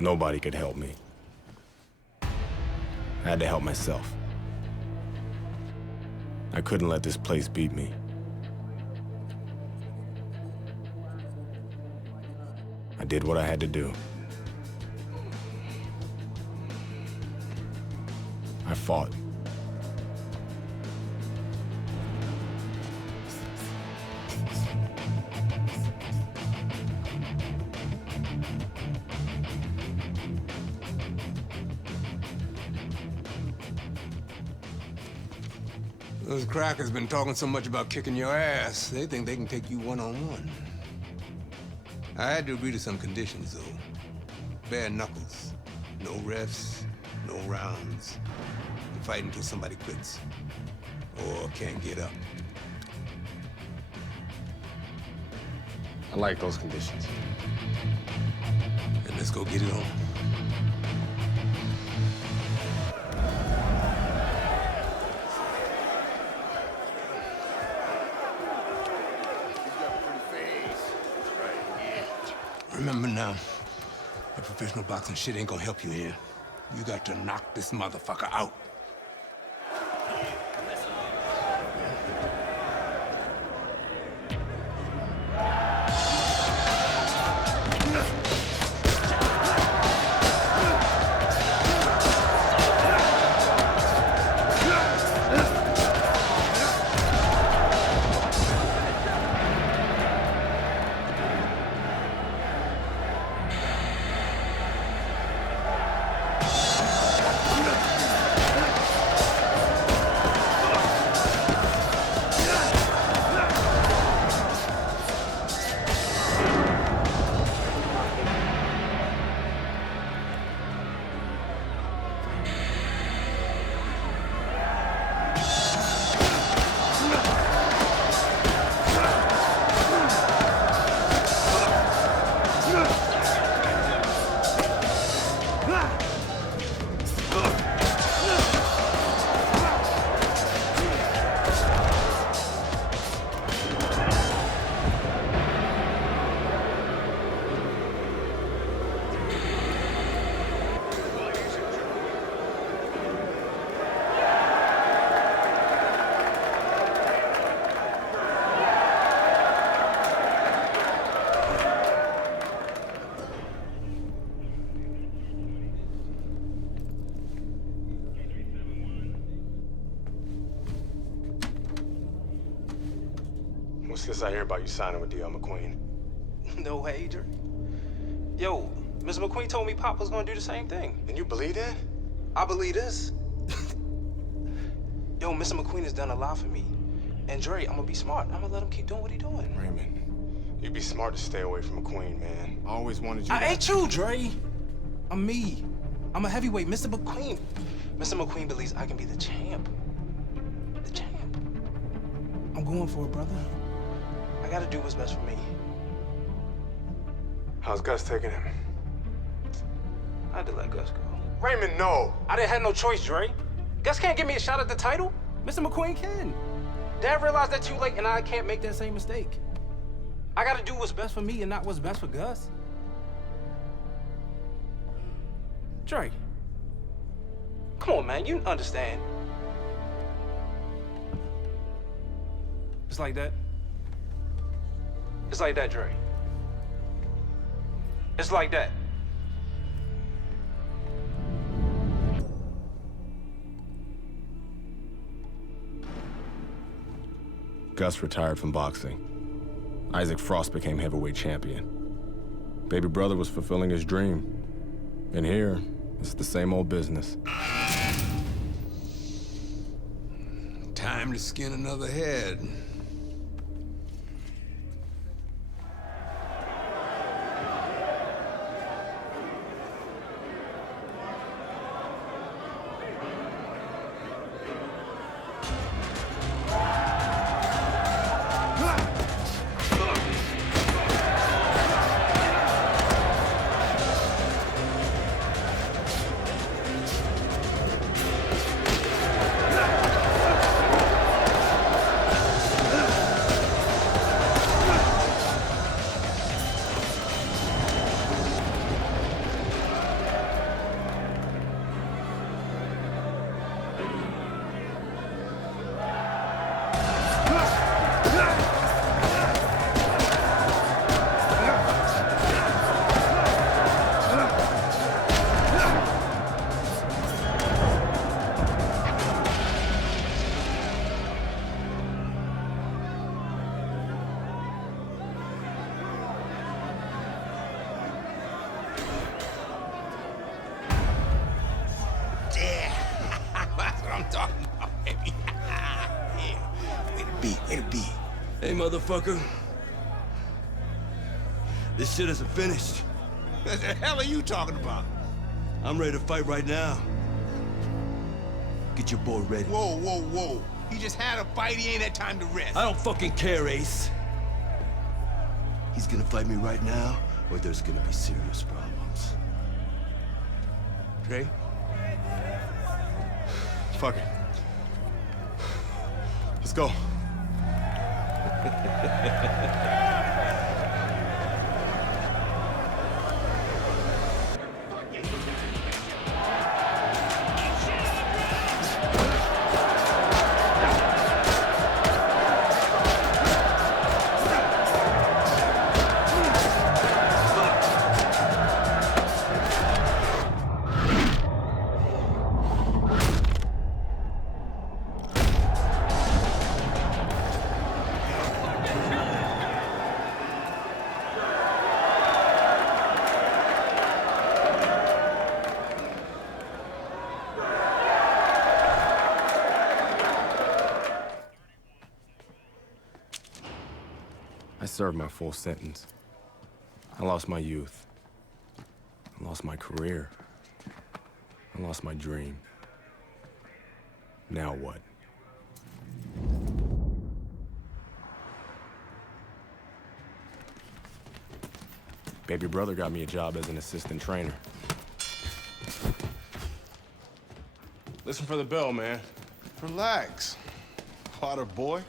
Nobody could help me. I had to help myself. I couldn't let this place beat me. I did what I had to do. I fought. Those crackers been talking so much about kicking your ass, they think they can take you one-on-one. I had to agree to some conditions, though. Bare knuckles. No refs, no rounds. You fight until somebody quits. Or can't get up. I like those conditions. And let's go get it on. Remember now, the professional boxing shit ain't gonna help you here. You got to knock this motherfucker out. What's this I hear about you signing with D.L. McQueen? No way, Adrian. Yo, Mr. McQueen told me Pop was gonna do the same thing. And you believe that? I believe this. Yo, Mr. McQueen has done a lot for me. And Dre, I'm gonna be smart. I'm gonna let him keep doing what he's doing. Raymond, you'd be smart to stay away from McQueen, man. I always wanted you to... I ain't you, Dre. I'm me. I'm a heavyweight. Mr. McQueen Mr. McQueen believes I can be the champ. The champ. I'm going for it, brother. I gotta do what's best for me. How's Gus taking him? I had to let Gus go. Raymond, no! I didn't have no choice, Dre. Gus can't give me a shot at the title. Mr. McQueen can. Dad realized that too late, and I can't make That same mistake. I gotta do what's best. Best for me and not what's best for Gus. Dre. Come on, man, you understand. Just like that. It's like that, Dre. It's like that. Gus retired from boxing. Isaac Frost became heavyweight champion. Baby brother was fulfilling his dream. And here, it's the same old business. Time to skin another head. Hey, motherfucker. This shit isn't finished. What the hell are you talking about? I'm ready to fight right now. Get your boy ready. Whoa, whoa, whoa. He just had a fight, he ain't had time to rest. I don't fucking care, Ace. He's gonna fight me right now, or there's gonna be serious problems. Trey? Fuck it. Let's go. I served my full sentence. I lost my youth. I lost my career. I lost my dream. Now what? Baby brother got me a job as an assistant trainer. Listen for the bell, man. Relax, Potter boy.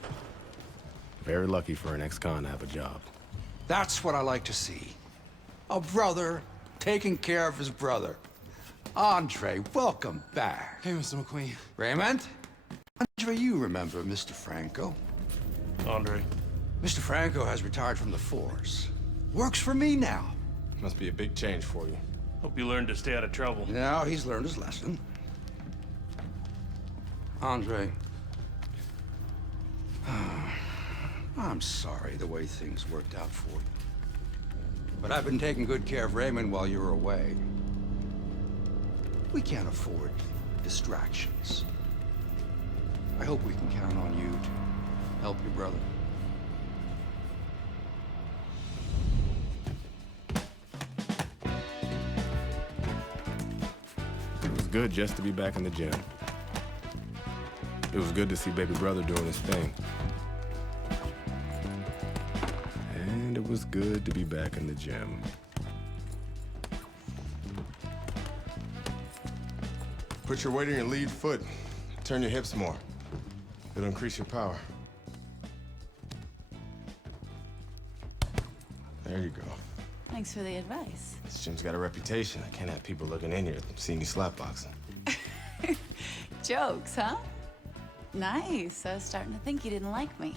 Very lucky for an ex-con to have a job. That's what I like to see. A brother taking care of his brother. Andre, welcome back. Hey, Mr. McQueen. Raymond? Andre, you remember Mr. Franco. Andre. Mr. Franco has retired from the force. Works for me now. Must be a big change for you. Hope you learned to stay out of trouble. Now he's learned his lesson. Andre. I'm sorry the way things worked out for you. But I've been taking good care of Raymond while you were away. We can't afford distractions. I hope we can count on you to help your brother. It was good just to be back in the gym. It was good to see baby brother doing his thing. And it was good to be back in the gym. Put your weight on your lead foot. Turn your hips more. It'll increase your power. There you go. Thanks for the advice. This gym's got a reputation. I can't have people looking in here seeing me slapboxing. Jokes, huh? Nice. I was starting to think you didn't like me.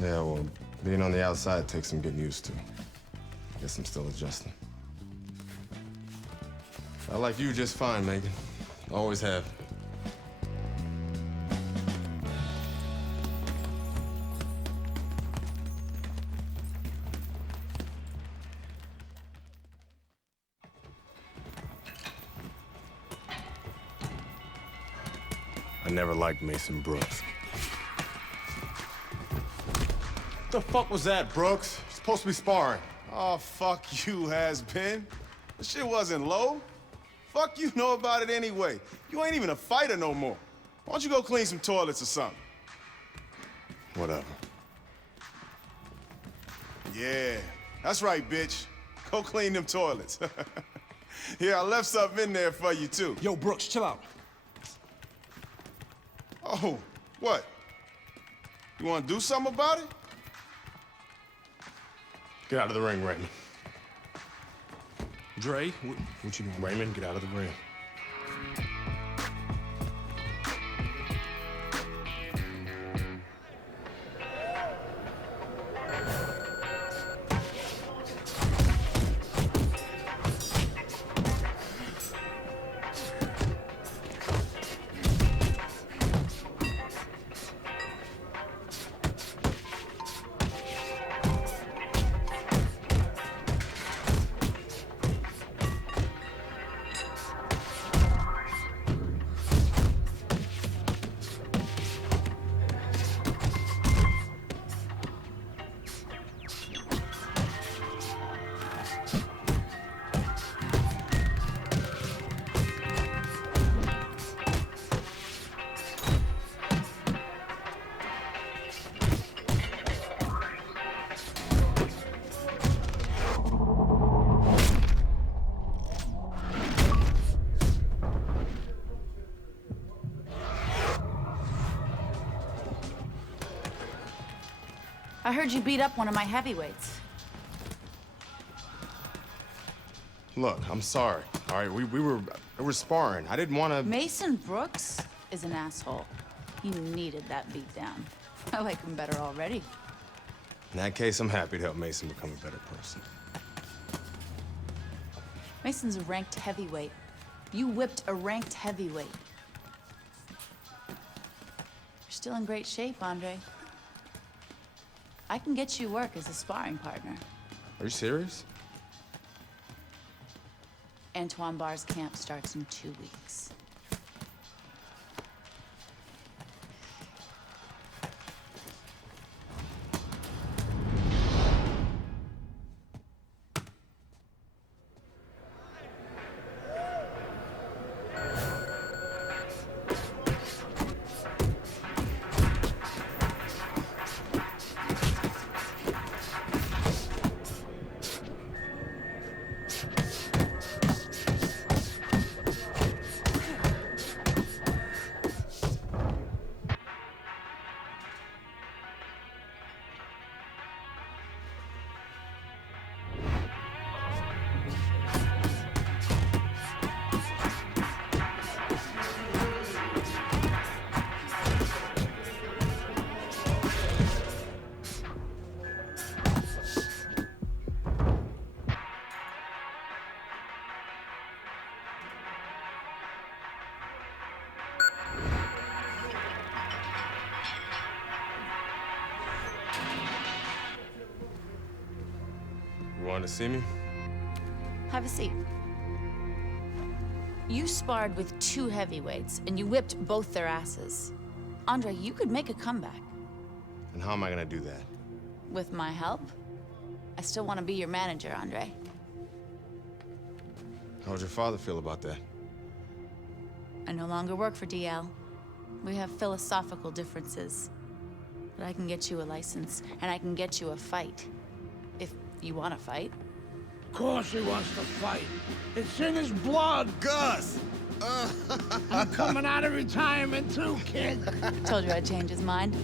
Yeah, well, being on the outside takes some getting used to. Guess I'm still adjusting. I like you just fine, Megan. Always have. I never liked Mason Brooks. What the fuck was that, Brooks? You're supposed to be sparring. Oh, fuck you, has-been. This shit wasn't low. Fuck you know about it anyway. You ain't even a fighter no more. Why don't you go clean some toilets or something? Whatever. Yeah, that's right, bitch. Go clean them toilets. Here, I left something in there for you, too. Yo, Brooks, chill out. Oh, what? You want to do something about it? Get out of the ring, Raymond. Dre, what you doing? Raymond, get out of the ring. I heard you beat up one of my heavyweights. Look, I'm sorry. All right, we were sparring. I didn't want to. Mason Brooks is an asshole. He needed that beat down. I like him better already. In that case, I'm happy to help Mason become a better person. Mason's a ranked heavyweight. You whipped a ranked heavyweight. You're still in great shape, Andre. I can get you work as a sparring partner. Are you serious? Antoine Barr's camp starts in 2 weeks. You want to see me? Have a seat. You sparred with 2 heavyweights, and you whipped both their asses. Andre, you could make a comeback. And how am I going to do that? With my help? I still want to be your manager, Andre. How would your father feel about that? I no longer work for DL. We have philosophical differences. But I can get you a license, and I can get you a fight. If you want to fight. Of course he wants to fight. It's in his blood. Gus! I'm coming out of retirement too, kid. Told you I'd change his mind.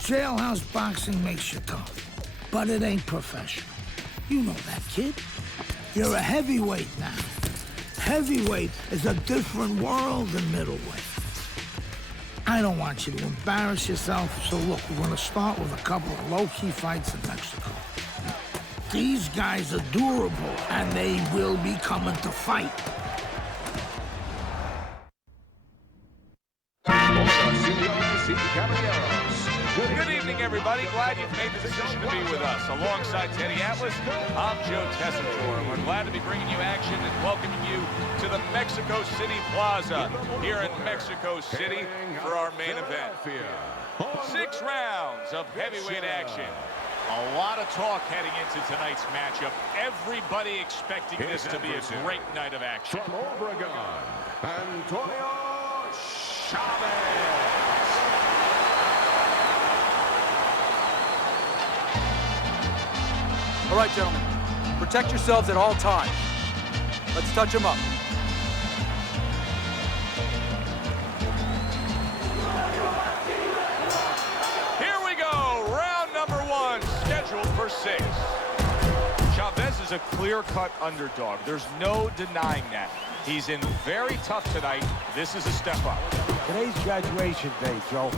Jailhouse boxing makes you tough, but it ain't professional. You know that, kid. You're a heavyweight now. Heavyweight is a different world than middleweight. I don't want you to embarrass yourself, so look, we're gonna start with a couple of low-key fights in Mexico. These guys are durable, and they will be coming to fight. Good evening, everybody. Glad you've made the decision to be with us. Alongside Teddy Atlas, I'm Joe Tessitore. We're glad to be bringing you action and welcoming you to the Mexico City Plaza here in Mexico City for our main event. 6 rounds of heavyweight action. A lot of talk heading into tonight's matchup. Everybody expecting this to be a great night of action. From Oregon, Antonio Chavez. All right, gentlemen. Protect yourselves at all times. Let's touch them up. Here we go. Round number 1, scheduled for 6. Chavez is a clear-cut underdog. There's no denying that. He's in very tough tonight. This is a step up. Today's graduation day, Joe.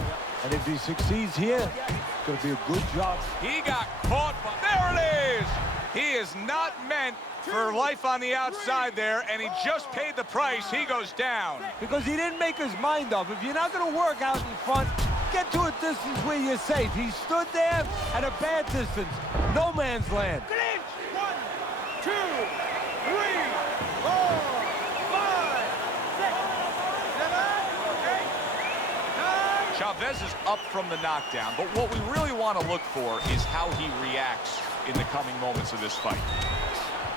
And if he succeeds here, it's going to be a good job. He got caught. There it is. He is not meant for life on the outside there, and he just paid the price. He goes down. Because he didn't make his mind up. If you're not going to work out in front, get to a distance where you're safe. He stood there at a bad distance. No man's land. Clinch! 1, 2, 3, 4, 5, 6, 7, 8, 9. Chavez is up from the knockdown, but what we really want to look for is how he reacts in the coming moments of this fight.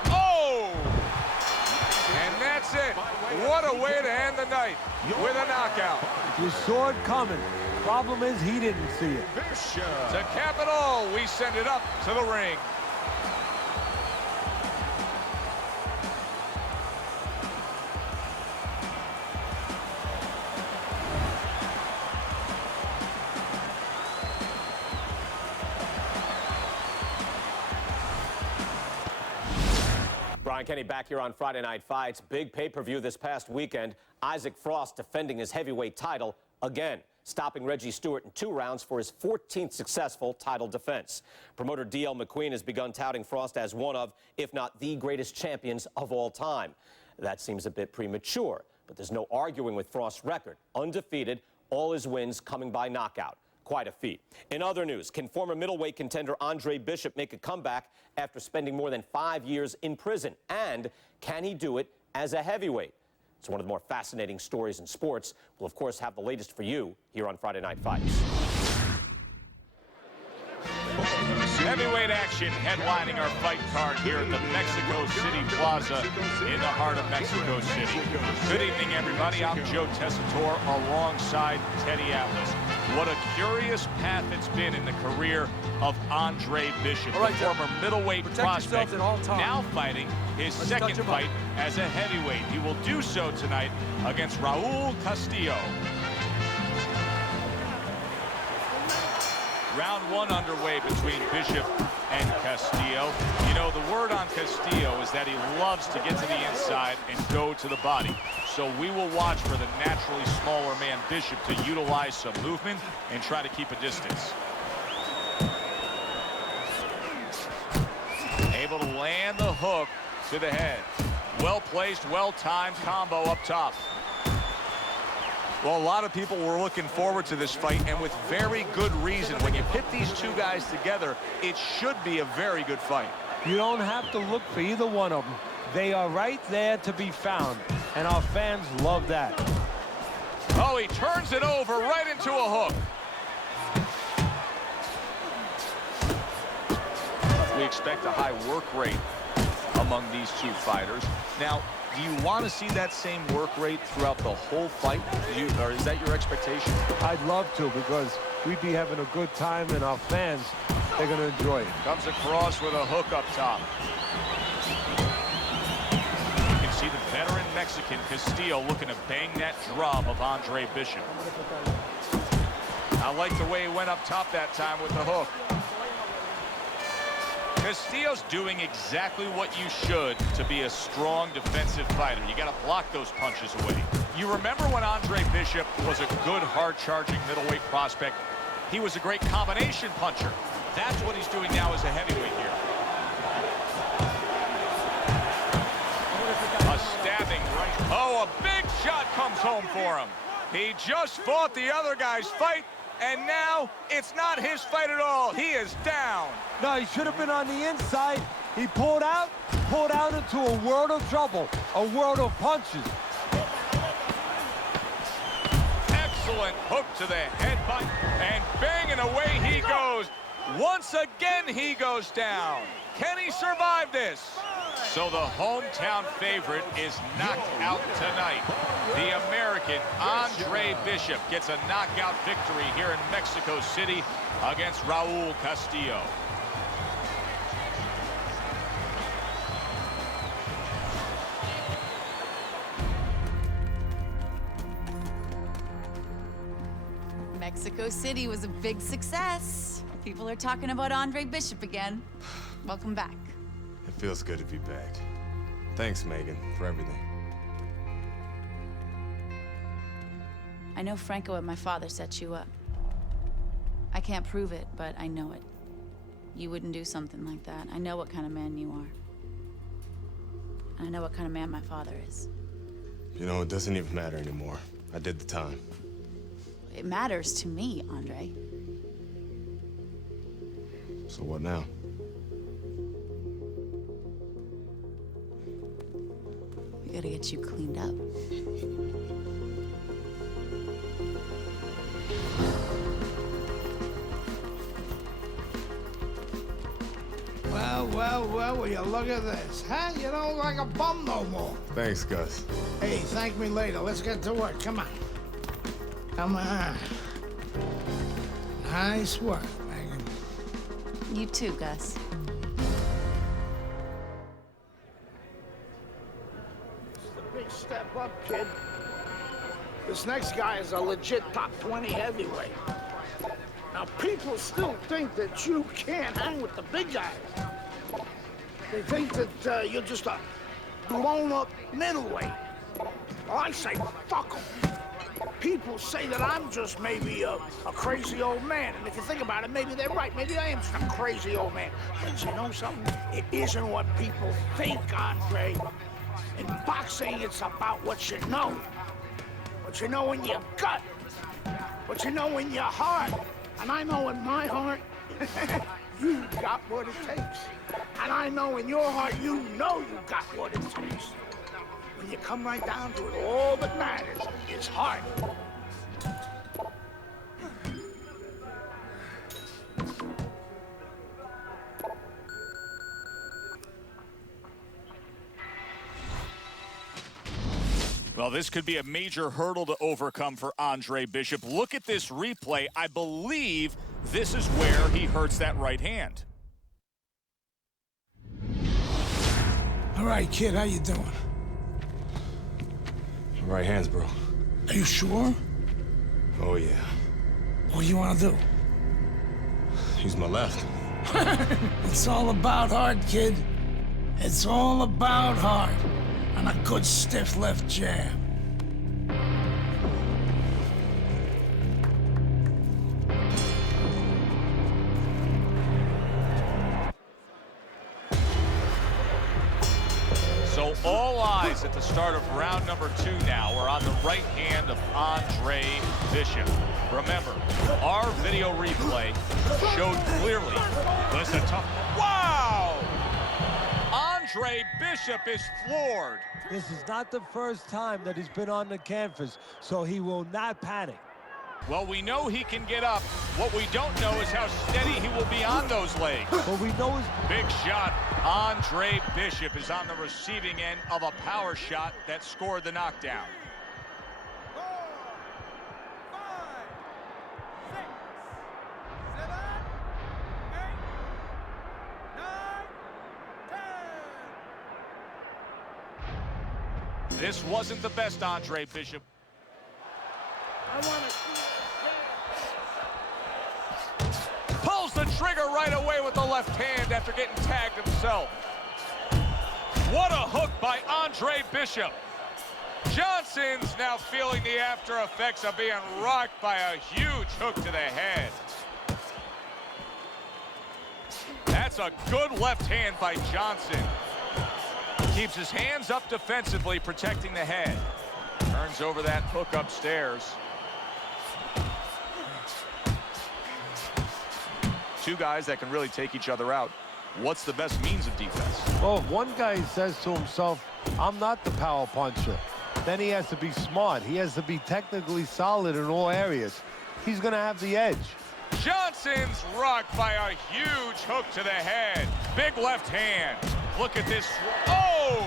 Oh! And that's it. What a way to end the night with a knockout. You saw it coming. Problem is, he didn't see it. To cap it all, we send it up to the ring. Brian Kenny back here on Friday Night Fights. Big pay-per-view this past weekend. Isaac Frost defending his heavyweight title again, stopping Reggie Stewart in 2 rounds for his 14th successful title defense. Promoter D.L. McQueen has begun touting Frost as one of, if not the greatest champions of all time. That seems a bit premature, but there's no arguing with Frost's record. Undefeated, all his wins coming by knockout. Quite a feat. In other news, can former middleweight contender Andre Bishop make a comeback after spending more than 5 years in prison? And can he do it as a heavyweight? It's one of the more fascinating stories in sports. We'll, of course, have the latest for you here on Friday Night Fights. Heavyweight action headlining our fight card here at the Mexico City Plaza in the heart of Mexico City. Good evening, everybody. I'm Joe Tessitore alongside Teddy Atlas. What a curious path it's been in the career of Andre Bishop, the former middleweight prospect, now fighting his second fight as a heavyweight. He will do so tonight against Raul Castillo. Round 1 underway between Bishop and Castillo. You know, the word on Castillo is that he loves to get to the inside and go to the body. So we will watch for the naturally smaller man Bishop to utilize some movement and try to keep a distance. Able to land the hook to the head. Well-placed, well-timed combo up top. Well, a lot of people were looking forward to this fight, and with very good reason. When you pit these two guys together, it should be a very good fight. You don't have to look for either one of them. They are right there to be found, and our fans love that. Oh, he turns it over right into a hook. We expect a high work rate among these two fighters. Now, do you want to see that same work rate throughout the whole fight? Or is that your expectation? I'd love to, because we'd be having a good time, and our fans, they're going to enjoy it. Comes across with a hook up top. You can see the veteran Mexican Castillo looking to bang that drum of Andre Bishop. I like the way he went up top that time with the hook. Castillo's doing exactly what you should to be a strong defensive fighter. You got to block those punches away. You remember when Andre Bishop was a good, hard-charging middleweight prospect? He was a great combination puncher. That's what he's doing now as a heavyweight here. A stabbing right. Oh, a big shot comes home for him. He just fought the other guy's fight, and now it's not his fight at all. He is down. No, he should have been on the inside. He pulled out into a world of trouble, a world of punches. Excellent hook to the headbutt, and banging away he goes. Once again, he goes down. Can he survive this? So the hometown favorite is knocked out tonight. The American Andre Bishop gets a knockout victory here in Mexico City against Raul Castillo. Mexico City was a big success. People are talking about Andre Bishop again. Welcome back. It feels good to be back. Thanks, Megan, for everything. I know Franco and my father set you up. I can't prove it, but I know it. You wouldn't do something like that. I know what kind of man you are. And I know what kind of man my father is. You know, it doesn't even matter anymore. I did the time. It matters to me, Andre. So what now? We gotta get you cleaned up. Well, will you look at this, huh? You don't look like a bum no more. Thanks, Gus. Hey, thank me later. Let's get to work. Come on. Come on. Nice work, Megan. You too, Gus. It's a big step up, kid. This next guy is a legit top 20 heavyweight. Now, people still think that you can't hang with the big guys. They think that you're just a blown-up middleweight. Well, I say, fuck them. People say that I'm just maybe a crazy old man. And if you think about it, maybe they're right. Maybe I am just a crazy old man. But you know something? It isn't what people think, Andre. In boxing, it's about what you know. What you know in your gut. What you know in your heart. And I know in my heart, you got what it takes. And I know in your heart, you know you got what it takes. When you come right down to it, all that matters is heart. Well, this could be a major hurdle to overcome for Andre Bishop. Look at this replay. I believe this is where he hurts that right hand. All right, kid, how you doing? Right hands, bro. Are you sure? Oh, yeah. What do you want to do? Use my left. It's all about heart, kid. It's all about heart. And a good stiff left jab. So all eyes at the start of round number 2 now are on the right hand of Andre Bishop. Remember, our video replay showed clearly this is a tough. Wow! Andre Bishop is floored. This is not the first time that he's been on the canvas, so he will not panic. Well, we know he can get up. What we don't know is how steady he will be on those legs. What we know is... Big shot. Andre Bishop is on the receiving end of a power shot that scored the knockdown. 4, 5, 6, 7, 8, 9, 10. This wasn't the best Andre Bishop. I want to see. Pulls the trigger right away with the left hand after getting tagged himself. What a hook by Andre Bishop. Johnson's now feeling the after effects of being rocked by a huge hook to the head. That's a good left hand by Johnson. Keeps his hands up defensively, protecting the head. Turns over that hook upstairs. Two guys that can really take each other out. What's the best means of defense? Well, if one guy says to himself, I'm not the power puncher, then he has to be smart. He has to be technically solid in all areas. He's going to have the edge. Johnson's rocked by a huge hook to the head. Big left hand. Look at this. Oh!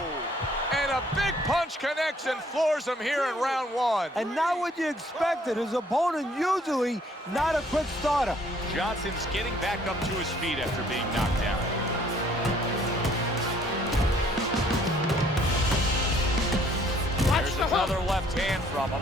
And a big punch connects and floors him here in round one. And not what you expected. His opponent usually not a quick starter. Johnson's getting back up to his feet after being knocked down. There's another left hand from him.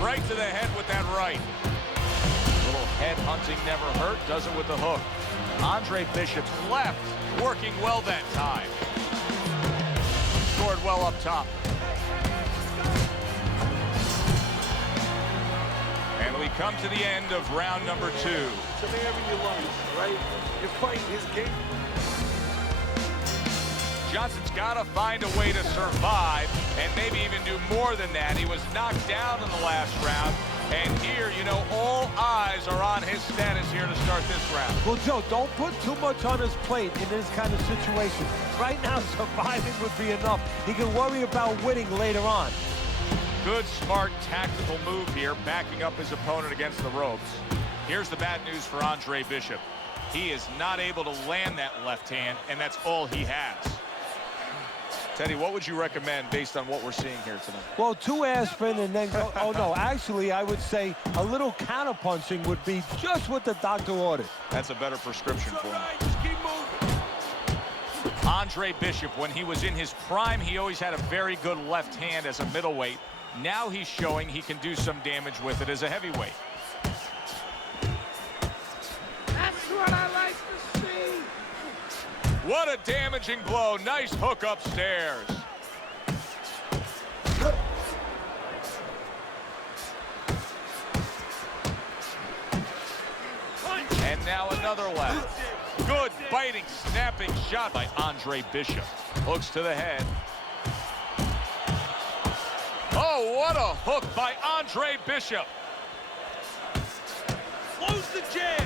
Right to the head with that right. Little head hunting never hurt, does it with the hook. Andre Bishop's left working well that time. Scored well up top. And we come to the end of round number 2. It's an area you like, right? You're fighting his game. Johnson's got to find a way to survive and maybe even do more than that. He was knocked down in the last round, and here, you know, all eyes are on his status here to start this round. Well, Joe, don't put too much on his plate in this kind of situation. Right now, surviving would be enough. He can worry about winning later on. Good, smart, tactical move here, backing up his opponent against the ropes. Here's the bad news for Andre Bishop. He is not able to land that left hand, and that's all he has. Teddy, what would you recommend based on what we're seeing here tonight? Well, 2 aspirin and then go. Oh, no, actually, I would say a little counter-punching would be just what the doctor ordered. That's a better prescription for him. Just keep moving. Andre Bishop, when he was in his prime, he always had a very good left hand as a middleweight. Now he's showing he can do some damage with it as a heavyweight. That's what I like to see. What a damaging blow. Nice hook upstairs. And now another left. Good biting, snapping shot by Andre Bishop. Hooks to the head. Oh, what a hook by Andre Bishop. Close the jab.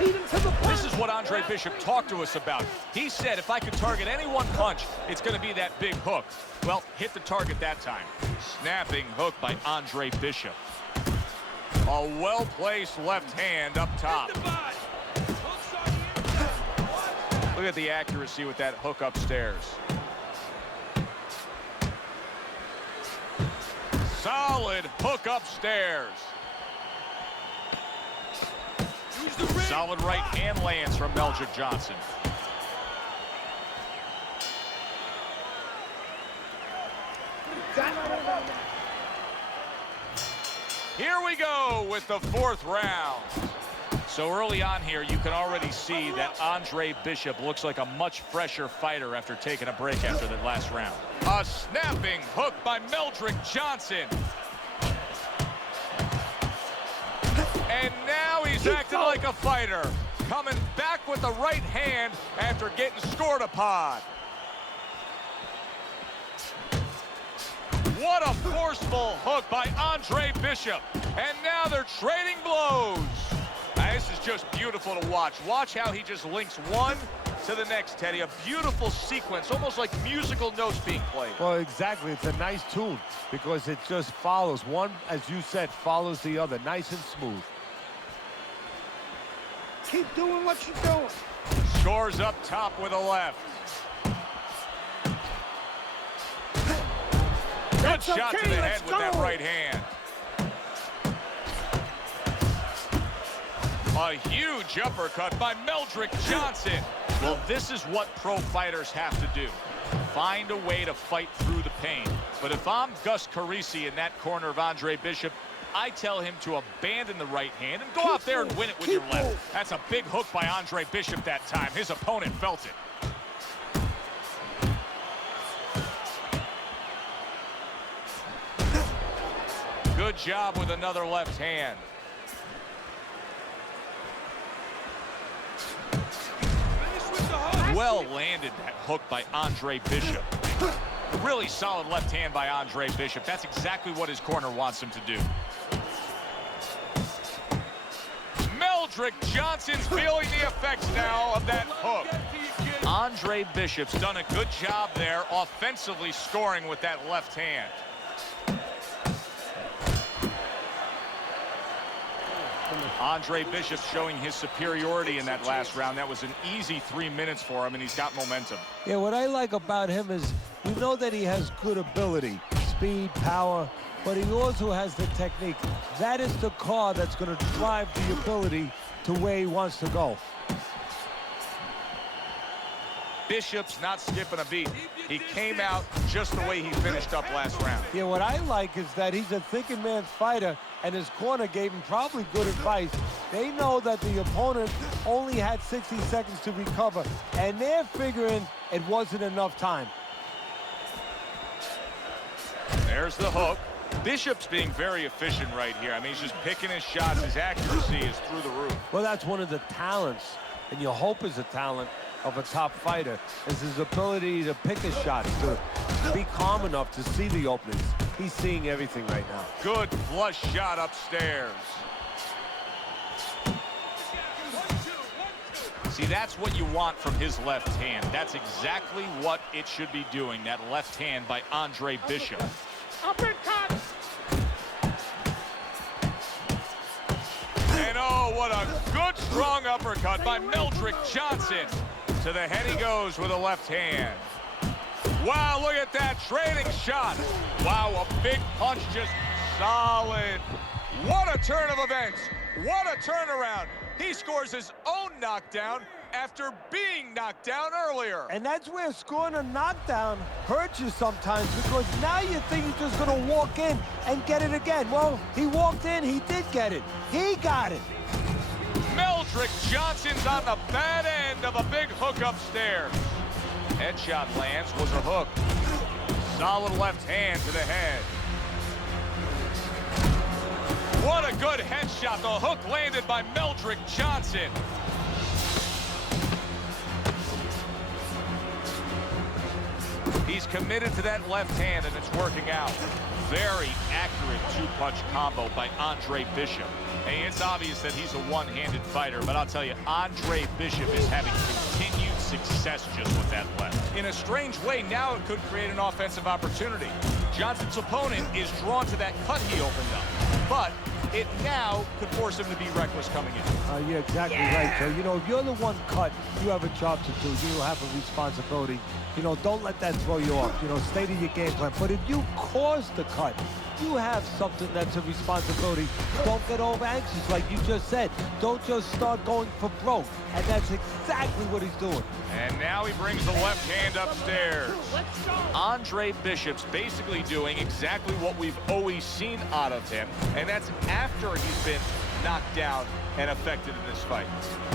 This is what Andre Bishop talked to us about. He said if I could target any one punch, it's going to be that big hook. Well, hit the target that time. Snapping hook by Andre Bishop. A well-placed left hand up top. Look at the accuracy with that hook upstairs. Solid hook upstairs. Solid right hand lands from Meldrick Johnson. Here we go with the 4th round. So early on here, you can already see that Andre Bishop looks like a much fresher fighter after taking a break after that last round. A snapping hook by Meldrick Johnson. And now he's acting like a fighter, coming back with the right hand after getting scored upon. What a forceful hook by Andre Bishop. And now they're trading blows. Now, this is just beautiful to watch. Watch how he just links one to the next, Teddy. A beautiful sequence, almost like musical notes being played. Well, exactly. It's a nice tune because it just follows. One, as you said, follows the other. Nice and smooth. Keep doing what you're doing. Scores up top with a left. Good shot to the head with that right hand. A huge uppercut by Meldrick Johnson. Well, this is what pro fighters have to do. Find a way to fight through the pain. But if I'm Gus Carisi in that corner of Andre Bishop, I tell him to abandon the right hand and go out there and win it with your left. That's a big hook by Andre Bishop that time. His opponent felt it. Good job with another left hand. Well landed that hook by Andre Bishop. Really solid left hand by Andre Bishop. That's exactly what his corner wants him to do. Meldrick Johnson's feeling the effects now of that hook. Andre Bishop's done a good job there offensively scoring with that left hand. Andre Bishop showing his superiority in that last round. That was an easy 3 minutes for him, and he's got momentum. Yeah, what I like about him is we know that he has good ability, speed, power, but he also has the technique. That is the car that's going to drive the ability to where he wants to go. Bishop's not skipping a beat. He came out just the way he finished up last round. Yeah, what I like is that he's a thinking man fighter, and his corner gave him probably good advice. They know that the opponent only had 60 seconds to recover, and they're figuring it wasn't enough time. There's the hook. Bishop's being very efficient right here. I mean, he's just picking his shots. His accuracy is through the roof. Well, that's one of the talents, and you hope is a talent of a top fighter, is his ability to pick his shots, to be calm enough to see the openings. He's seeing everything right now. Good flush shot upstairs. See, that's what you want from his left hand. That's exactly what it should be doing, that left hand by Andre Bishop. Uppercut! And oh, what a good, strong uppercut by Meldrick Johnson. To the head he goes with a left hand. Wow, look at that trading shot. Wow, a big punch, just solid. What a turn of events. What a turnaround. He scores his own knockdown after being knocked down earlier. And that's where scoring a knockdown hurts you sometimes, because now you think you're just going to walk in and get it again. Well, he walked in, he did get it. He got it. Meldrick Johnson's on the bad end of a big hook upstairs. Headshot lands, was a hook. Solid left hand to the head. What a good headshot. The hook landed by Meldrick Johnson. He's committed to that left hand, and it's working out. Very accurate two-punch combo by Andre Bishop. Hey, it's obvious that he's a one-handed fighter, but I'll tell you, Andre Bishop is having continued success just with that left. In a strange way, now it could create an offensive opportunity. Johnson's opponent is drawn to that cut he opened up, but it now could force him to be reckless coming in. You're exactly right, Joe. You know, if you're the one cut, you have a job to do. You have a responsibility. You know, don't let that throw you off. You know, stay to your game plan. But if you cause the cut, you have something that's a responsibility. Don't get over anxious, like you just said. Don't just start going for broke. And that's exactly what he's doing. And now he brings the left hand upstairs. Andre Bishop's basically doing exactly what we've always seen out of him, and that's after he's been knocked down and affected in this fight.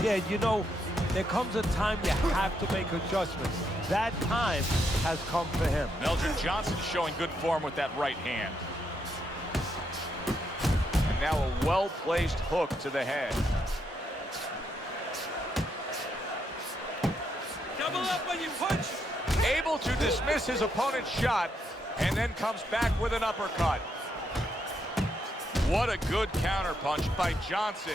Yeah, you know, there comes a time you have to make adjustments. That time has come for him. Meldrick Johnson showing good form with that right hand. And now a well-placed hook to the head. Double up on your punch. Able to dismiss his opponent's shot, and then comes back with an uppercut. What a good counterpunch by Johnson.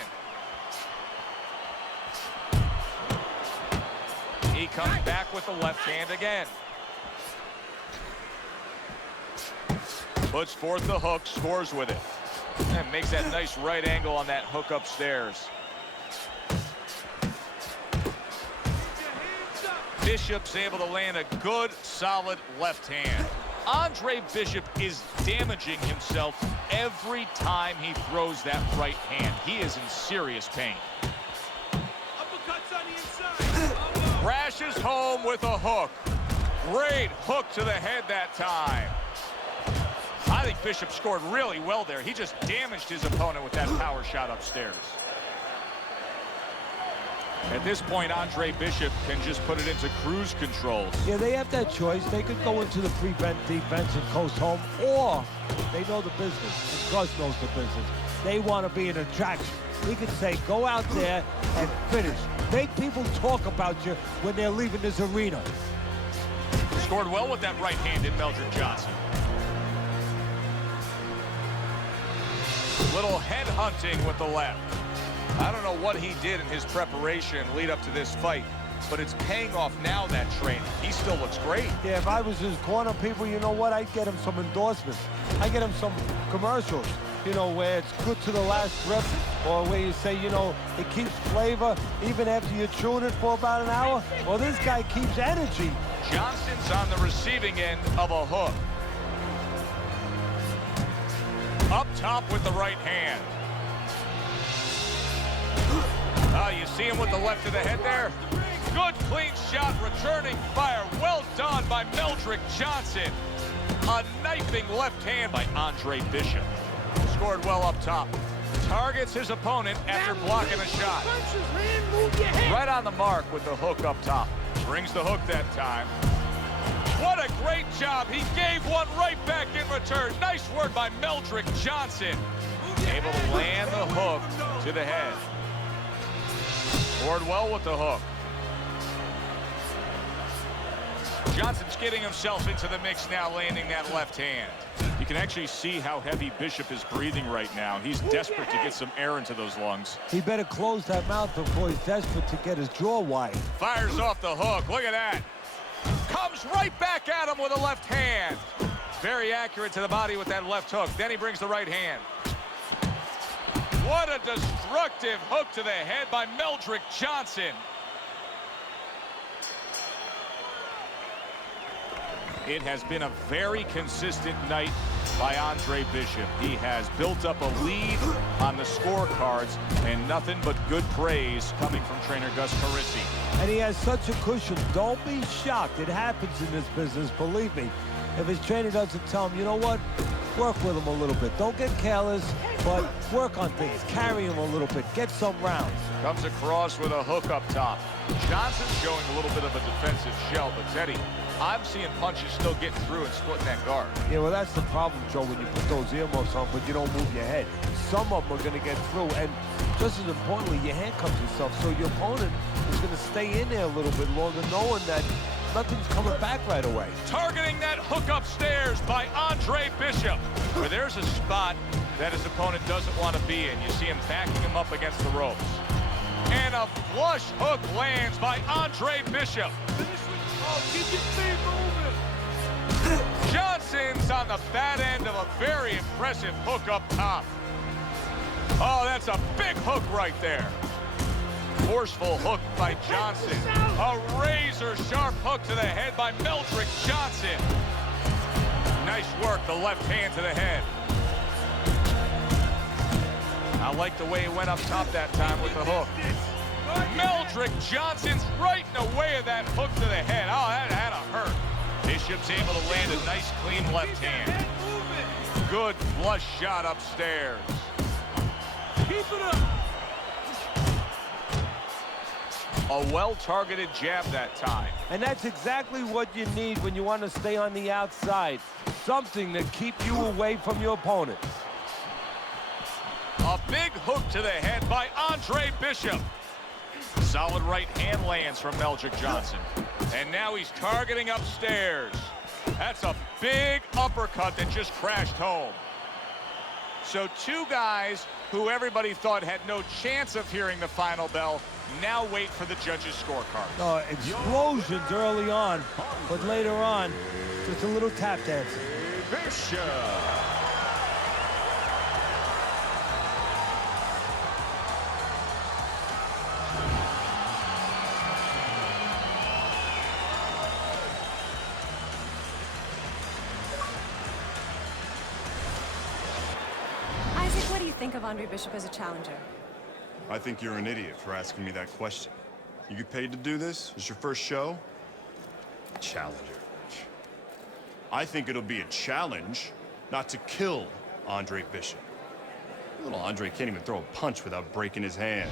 He comes back with the left hand again. Puts forth the hook, scores with it. And makes that nice right angle on that hook upstairs. Bishop's able to land a good, solid left hand. Andre Bishop is damaging himself every time he throws that right hand. He is in serious pain. Uppercuts on the inside. Crashes home with a hook. Great hook to the head that time. I think Bishop scored really well there. He just damaged his opponent with that power shot upstairs. At this point, Andre Bishop can just put it into cruise control. Yeah, they have that choice. They could go into the prevent defense and coast home, or they know the business, and Gus knows the business. They want to be an attraction. He could say, go out there and finish. Make people talk about you when they're leaving this arena. Scored well with that right hand in Meldrick Johnson. Little head hunting with the left. I don't know what he did in his preparation lead up to this fight, but it's paying off now, that training. He still looks great. Yeah, if I was his corner, people, you know what? I'd get him some endorsements. I'd get him some commercials, you know, where it's good to the last rip, or where you say, you know, it keeps flavor even after you tune it for about an hour. Well, this guy keeps energy. Johnson's on the receiving end of a hook. Up top with the right hand. Oh, you see him with the left of the head there? Good, clean shot, returning fire. Well done by Meldrick Johnson. A knifing left hand by Andre Bishop. Scored well up top. Targets his opponent after blocking a shot. Right on the mark with the hook up top. Brings the hook that time. What a great job. He gave one right back in return. Nice work by Meldrick Johnson. Able to land the hook to the head. Scored well with the hook. Johnson's getting himself into the mix now, landing that left hand. You can actually see how heavy Bishop is breathing right now. He's desperate to get some air into those lungs. He better close that mouth before he's desperate to get his jaw wide. Fires off the hook. Look at that. Comes right back at him with a left hand. Very accurate to the body with that left hook. Then he brings the right hand. What a destructive hook to the head by Meldrick Johnson. It has been a very consistent night by Andre Bishop. He has built up a lead on the scorecards, and nothing but good praise coming from trainer Gus Carissi. And he has such a cushion. Don't be shocked. It happens in this business, believe me. If his trainer doesn't tell him, you know what? Work with him a little bit. Don't get careless, but work on things. Carry him a little bit. Get some rounds. Comes across with a hook up top. Johnson showing a little bit of a defensive shell, but Teddy, I'm seeing punches still getting through and splitting that guard. Yeah, well, that's the problem, Joe, when you put those earmuffs on, but you don't move your head. Some of them are going to get through, and just as importantly, you handcuff yourself, so your opponent is going to stay in there a little bit longer, knowing that nothing's coming back right away. Targeting that hook upstairs by Andre Bishop, where there's a spot that his opponent doesn't want to be in. You see him backing him up against the ropes. And a flush hook lands by Andre Bishop. Oh, keep your feet moving. Johnson's on the bad end of a very impressive hook up top. Oh, that's a big hook right there. Forceful hook by Johnson. A razor-sharp hook to the head by Meldrick Johnson. Nice work, the left hand to the head. I like the way he went up top that time with the hook. Meldrick Johnson's right in the way of that hook to the head. Oh, that had to hurt. Bishop's able to land a nice, clean left hand. Good flush shot upstairs. Keep it up. A well-targeted jab that time. And that's exactly what you need when you want to stay on the outside. Something to keep you away from your opponents. A big hook to the head by Andre Bishop. Solid right hand lands from Meldrick Johnson. And now he's targeting upstairs. That's a big uppercut that just crashed home. So two guys who everybody thought had no chance of hearing the final bell now wait for the judges' scorecards. Explosions early on, but later on, just a little tap dancing. Bishop. Isaac, what do you think of Andre Bishop as a challenger? I think you're an idiot for asking me that question. You get paid to do this? It's your first show? Challenger. I think it'll be a challenge not to kill Andre Bishop. Little Andre can't even throw a punch without breaking his hand.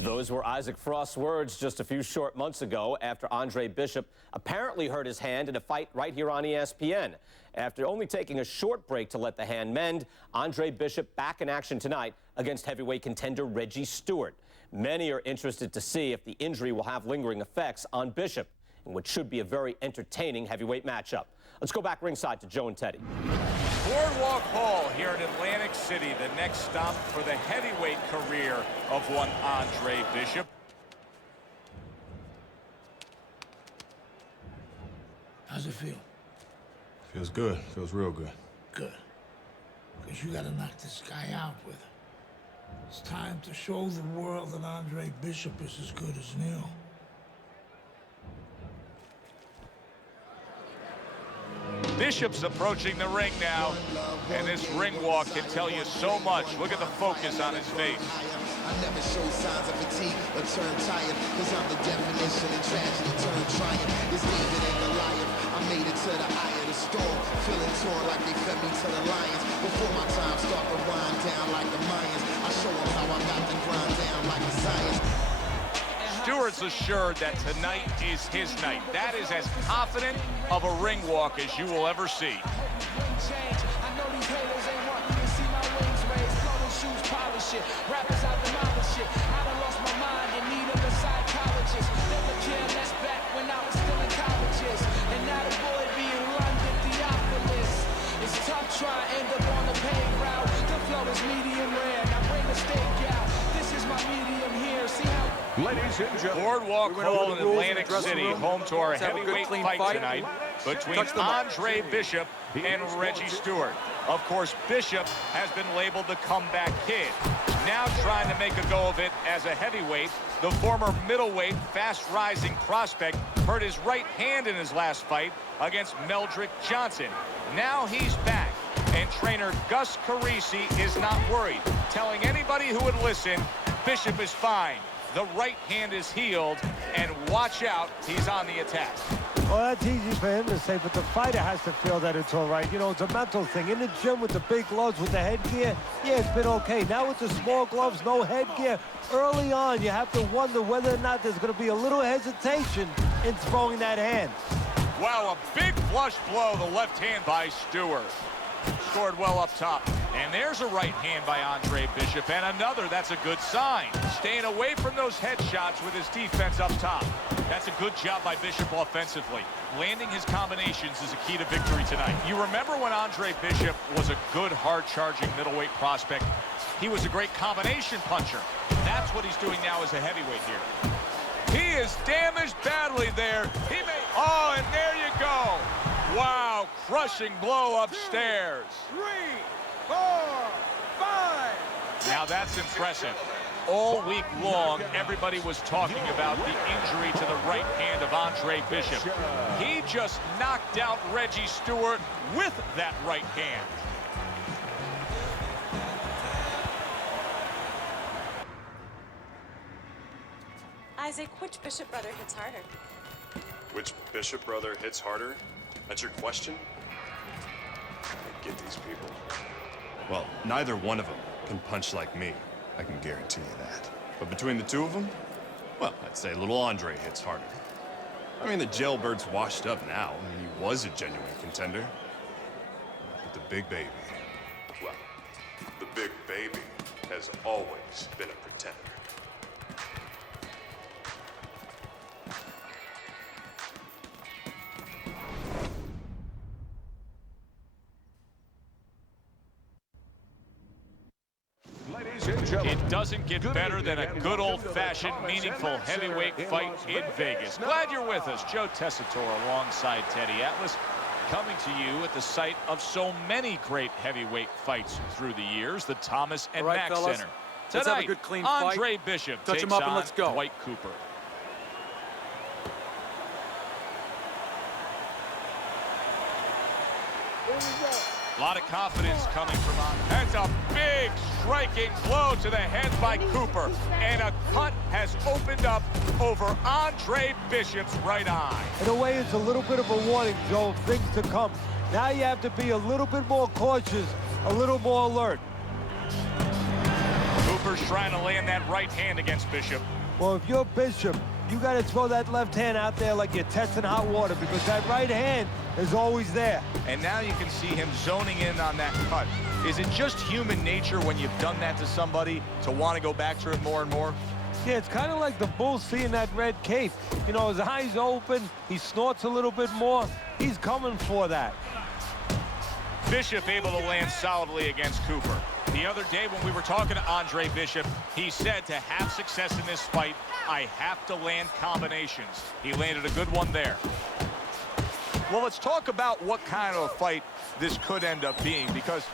Those were Isaac Frost's words just a few short months ago after Andre Bishop apparently hurt his hand in a fight right here on ESPN. After only taking a short break to let the hand mend, Andre Bishop back in action tonight against heavyweight contender Reggie Stewart. Many are interested to see if the injury will have lingering effects on Bishop in what should be a very entertaining heavyweight matchup. Let's go back ringside to Joe and Teddy. Boardwalk Hall here in Atlantic City, the next stop for the heavyweight career of one Andre Bishop. How's it feel? Feels good. Feels real good. Good. Because you gotta knock this guy out with it. It's time to show the world that Andre Bishop is as good as new. Bishop's approaching the ring now, and this ring walk can tell you so much. Look at the focus on his face. I never show signs of fatigue or turn tired, cause I'm the definition of tragedy turn triumph. It's David and Goliath. I made it to the eye of the storm, feeling torn like they fed me to the lions. Before my time start to wind down like the Mayans, I show them how I got the grind down like the science. Stewart's assured that tonight is his night. That is as confident of a ring walk as you will ever see. Rappers out demolish it. I done lost my mind in need of a psychologist. Never cared less back when I was still in colleges. And now the boy be in London, Theophilus. It's tough trying to end up on the paved route. The flow is medium rare. Now bring the steak out. This is my medium here. See how. Ladies and gentlemen, Boardwalk Hall in Atlantic City, home to our heavyweight fight tonight between Andre Bishop and Reggie Stewart. Of course, Bishop has been labeled the comeback kid. Now trying to make a go of it as a heavyweight, the former middleweight, fast-rising prospect hurt his right hand in his last fight against Meldrick Johnson. Now he's back, and trainer Gus Carisi is not worried, telling anybody who would listen, Bishop is fine. The right hand is healed, and watch out, he's on the attack. Well, that's easy for him to say, but the fighter has to feel that it's all right. You know, it's a mental thing. In the gym with the big gloves, with the headgear, yeah, it's been okay. Now with the small gloves, no headgear, early on, you have to wonder whether or not there's going to be a little hesitation in throwing that hand. Wow, a big flush blow, the left hand by Stewart. Scored well up top. And there's a right hand by Andre Bishop, and another. That's a good sign. Staying away from those headshots with his defense up top. That's a good job by Bishop offensively. Landing his combinations is a key to victory tonight. You remember when Andre Bishop was a good, hard-charging middleweight prospect? He was a great combination puncher. That's what he's doing now as a heavyweight here. He is damaged badly there. He may... Oh, and there you go. Wow, crushing blow upstairs. 3, 4, 5. Now that's impressive. All week long, everybody was talking about the injury to the right hand of Andre Bishop. He just knocked out Reggie Stewart with that right hand. Isaac, which Bishop brother hits harder? Which Bishop brother hits harder? That's your question? I get these people. Well, neither one of them can punch like me. I can guarantee you that. But between the two of them, well, I'd say little Andre hits harder. I mean, the jailbird's washed up now. I mean, he was a genuine contender. But the big baby, well, the big baby has always been a pretender. It doesn't get better than a good old-fashioned, meaningful heavyweight fight in Vegas. Glad you're with us. Joe Tessitore alongside Teddy Atlas, coming to you at the site of so many great heavyweight fights through the years, the Thomas and All right, Mack fellas, Center. let's have a Tonight, good, clean Andre fight. Bishop Touch takes him up and on let's go. Dwight Cooper. A lot of confidence coming from on. That's a big striking blow to the head by Cooper. And a cut has opened up over Andre Bishop's right eye. In a way, it's a little bit of a warning, Joe, of things to come. Now you have to be a little bit more cautious, a little more alert. Cooper's trying to land that right hand against Bishop. Well, if you're Bishop, you got to throw that left hand out there like you're testing hot water, because that right hand is always there. And now you can see him zoning in on that cut. Is it just human nature when you've done that to somebody to want to go back to it more and more? Yeah, it's kind of like the bull seeing that red cape. You know, his eyes open, he snorts a little bit more. He's coming for that. Bishop able to land solidly against Cooper. The other day when we were talking to Andre Bishop, he said to have success in this fight, I have to land combinations. He landed a good one there. Well, let's talk about what kind of a fight this could end up being, because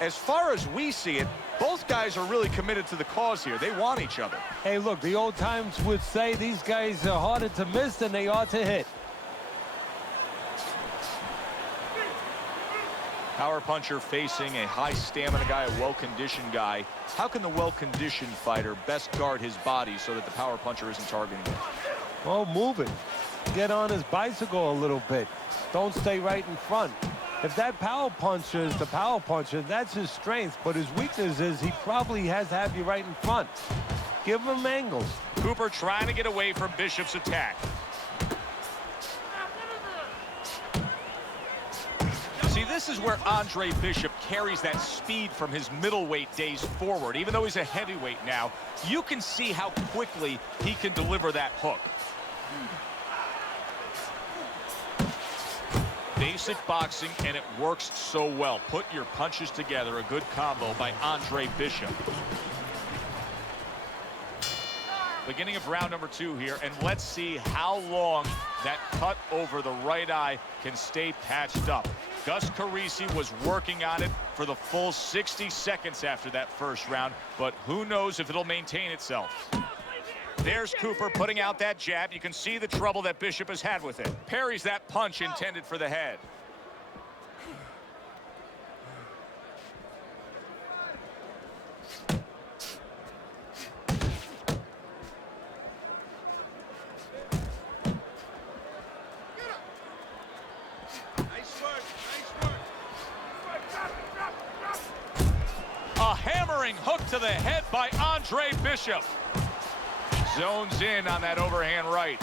as far as we see it, both guys are really committed to the cause here. They want each other. Hey, look, the old times would say these guys are harder to miss than they are to hit. Power puncher facing a high stamina guy, a well-conditioned guy. How can the well-conditioned fighter best guard his body so that the power puncher isn't targeting him? Well, move it. Get on his bicycle a little bit. Don't stay right in front. If that power puncher is the power puncher, that's his strength. But his weakness is he probably has to have you right in front. Give him angles. Cooper trying to get away from Bishop's attack. See, this is where Andre Bishop carries that speed from his middleweight days forward. Even though he's a heavyweight now, you can see how quickly he can deliver that hook. Basic boxing, and it works so well. Put your punches together, a good combo by Andre Bishop. Beginning of round number 2 here, and let's see how long that cut over the right eye can stay patched up. Gus Carisi was working on it for the full 60 seconds after that first round, but who knows if it'll maintain itself. There's Cooper putting out that jab. You can see the trouble that Bishop has had with it. Parries that punch intended for the head. A hammering hook to the head by Andre Bishop. Zones in on that overhand right.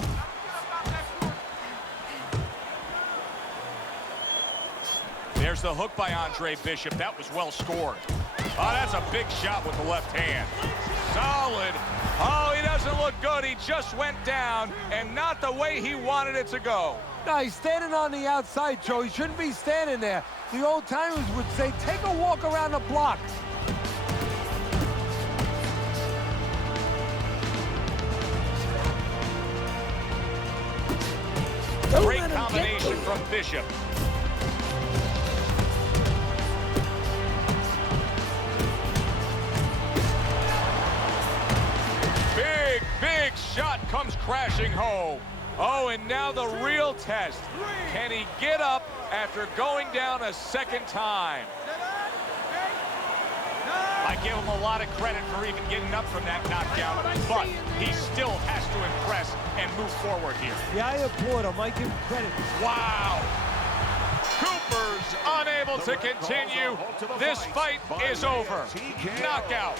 There's the hook by Andre Bishop. That was well scored. Oh, that's a big shot with the left hand. Solid. Oh, he doesn't look good. He just went down, and not the way he wanted it to go. No, he's standing on the outside, Joe. He shouldn't be standing there. The old timers would say, take a walk around the block. Great combination from Bishop. Big shot comes crashing home. Oh, and now the real test. Can he get up after going down a second time? I give him a lot of credit for even getting up from that knockdown, but he still has to impress and move forward here. Yeah, I applaud him. I give him credit. Wow. Cooper's unable to continue. This fight is over. Knockout.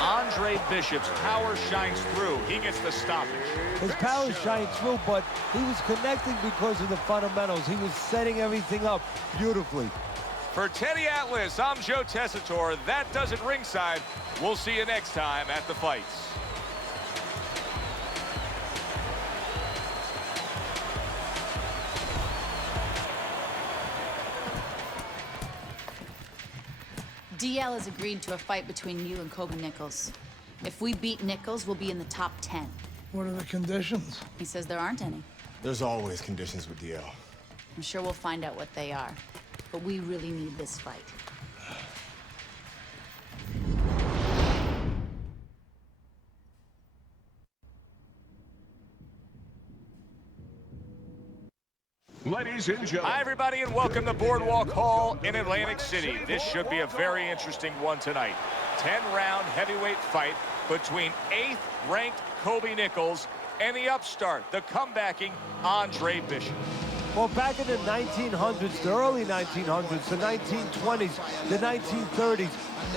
Andre Bishop's power shines through. He gets the stoppage. His power shined through, but he was connecting because of the fundamentals. He was setting everything up beautifully. For Teddy Atlas, I'm Joe Tessitore. That does it ringside. We'll see you next time at the fights. DL has agreed to a fight between you and Kobe Nichols. If we beat Nichols, we'll be in the top 10. What are the conditions? He says there aren't any. There's always conditions with DL. I'm sure we'll find out what they are. But we really need this fight. Ladies and gentlemen. Hi, everybody, and welcome to Boardwalk Hall in Atlantic City. This should be a very interesting one tonight. 10-round heavyweight fight between 8th-ranked Kobe Nichols and the upstart, the comebacking Andre Bishop. Well, back in the 1900s, the early 1900s, the 1920s, the 1930s,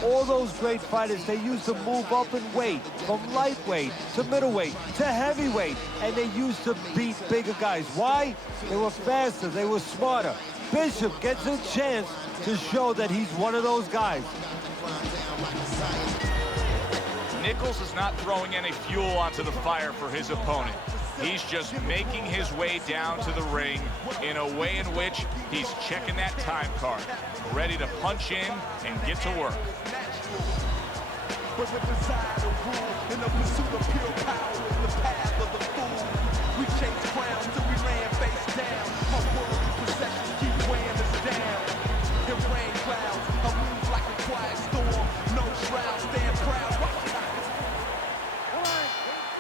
all those great fighters, they used to move up in weight from lightweight to middleweight to heavyweight, and they used to beat bigger guys. Why? They were faster, they were smarter. Bishop gets a chance to show that he's one of those guys. Nichols is not throwing any fuel onto the fire for his opponent. He's just making his way down to the ring in a way in which he's checking that time card, ready to punch in and get to work. But the desire to rule in the pursuit of pure power is the path of the fool. We chase crowns till we land face down. Our worldly possessions keep weighing us down. In rain clouds, I move like a quiet storm. No shroud, stand proud.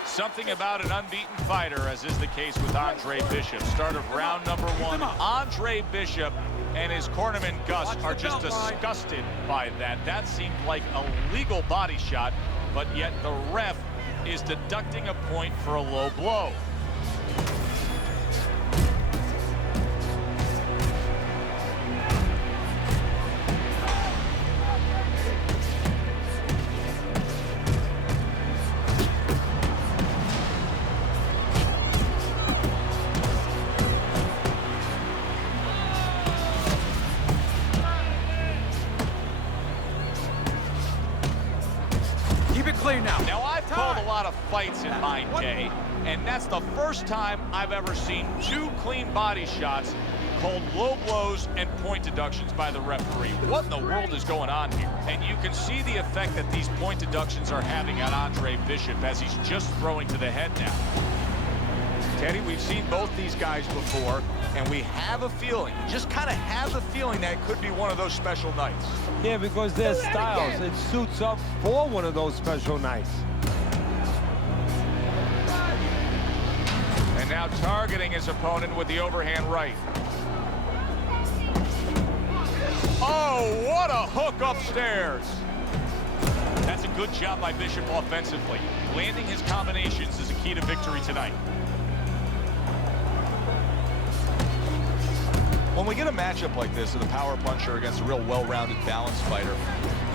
Something about an unbeaten fighter, as is the case with Andre Bishop. Start of round number 1. Andre Bishop and his cornerman Gus are just disgusted by that. That seemed like a legal body shot, but yet the ref is deducting a point for a low blow. Now, I've called a lot of fights in my day, and that's the first time I've ever seen 2 clean body shots called low blows and point deductions by the referee. What in the world is going on here? And you can see the effect that these point deductions are having on Andre Bishop as he's just throwing to the head now. Teddy, we've seen both these guys before, and we have a feeling, just kind of have the feeling that it could be one of those special nights. Yeah, because their styles, it suits up for one of those special nights. And now targeting his opponent with the overhand right. Oh, what a hook upstairs. That's a good job by Bishop offensively. Landing his combinations is a key to victory tonight. When we get a matchup like this of the power puncher against a real well-rounded, balanced fighter,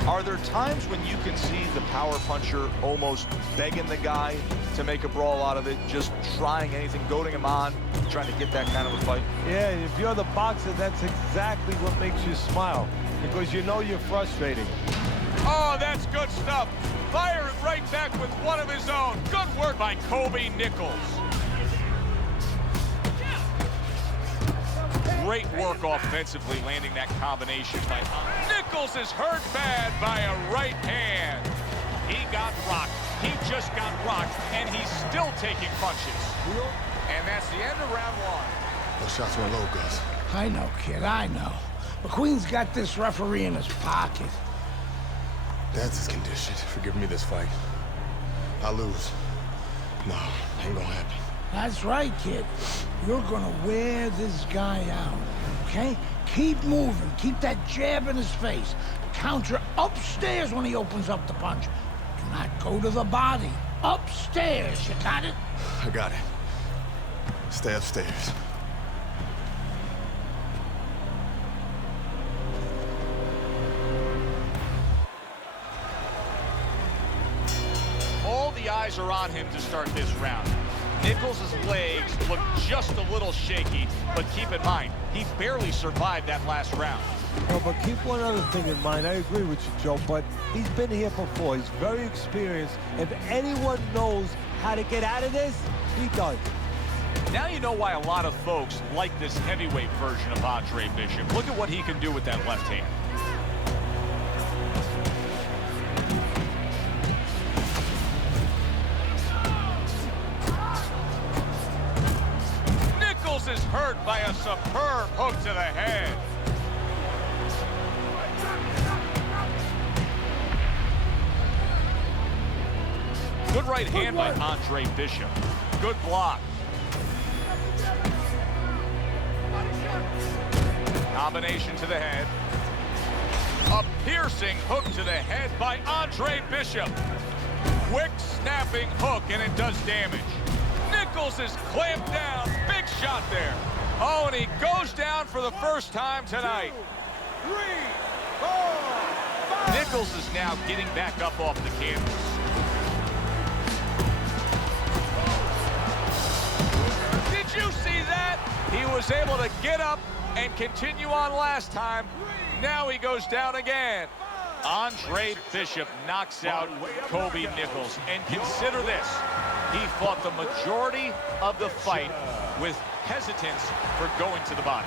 are there times when you can see the power puncher almost begging the guy to make a brawl out of it, just trying anything, goading him on, trying to get that kind of a fight? Yeah, if you're the boxer, that's exactly what makes you smile, because you know you're frustrating. Oh, that's good stuff. Fire it right back with one of his own. Good work by Kobe Nichols. Great work offensively, landing that combination by Nichols is hurt bad by a right hand. He got rocked. He just got rocked, and he's still taking punches. And that's the end of round 1. Those shots went low, Gus. I know, kid, I know. McQueen's got this referee in his pocket. That's his condition for giving me this fight. I lose. No, ain't gonna happen. That's right, kid. You're gonna wear this guy out, okay? Keep moving. Keep that jab in his face. Counter upstairs when he opens up the punch. Do not go to the body. Upstairs, you got it? I got it. Stay upstairs. eyes are on him to start this round. Nichols' legs look just a little shaky, but keep in mind, he barely survived that last round. No, but keep one other thing in mind. I agree with you, Joe, but he's been here before. He's very experienced. If anyone knows how to get out of this, he does. Now you know why a lot of folks like this heavyweight version of Andre Bishop. Look at what he can do with that left hand. Nichols is hurt by a superb hook to the head. Good right hand by Andre Bishop. Good block. Combination to the head. A piercing hook to the head by Andre Bishop. Quick snapping hook, and it does damage. Nichols is clamped down. Big shot there. Oh, and he goes down for the first time tonight. 2, 3, 4, 5. Nichols is now getting back up off the canvas. Did you see that? He was able to get up and continue on last time. Now he goes down again. Andre Bishop knocks out Kobe Nichols. And consider this. He fought the majority of the fight with hesitance for going to the body.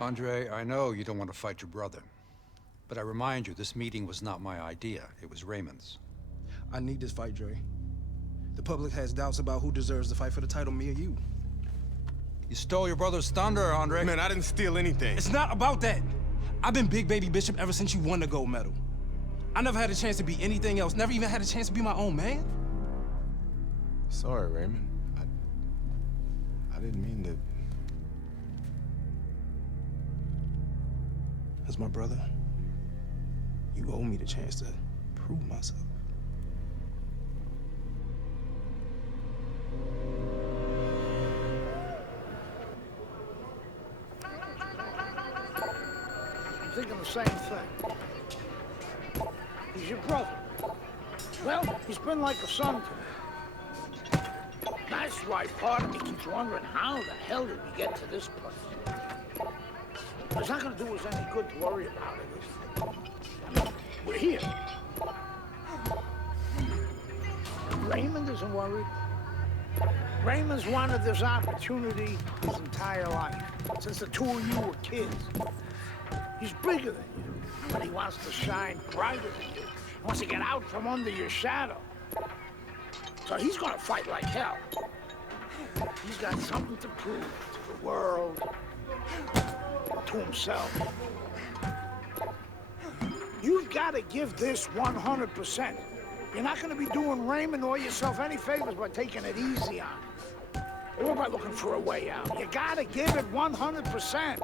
Andre, I know you don't want to fight your brother. But I remind you, this meeting was not my idea. It was Raymond's. I need this fight, Dre. The public has doubts about who deserves the fight for the title, me or you. You stole your brother's thunder, Andre. Man, I didn't steal anything. It's not about that. I've been Big Baby Bishop ever since you won the gold medal. I never had a chance to be anything else. Never even had a chance to be my own man. Sorry, Raymond. I didn't mean to... As my brother, you owe me the chance to prove myself. I'm thinking the same thing. He's your brother. Well, he's been like a son to me. That's why part of me keeps wondering how the hell did we get to this place? It's not going to do us any good to worry about it, is it? I mean, we're here. Raymond isn't worried. Raymond's wanted this opportunity his entire life, since the two of you were kids. He's bigger than you, but he wants to shine brighter than you. He wants to get out from under your shadow. So he's going to fight like hell. He's got something to prove to the world, to himself. You've got to give this 100%. You're not going to be doing Raymond or yourself any favors by taking it easy on him, or by looking for a way out. You got to give it 100%.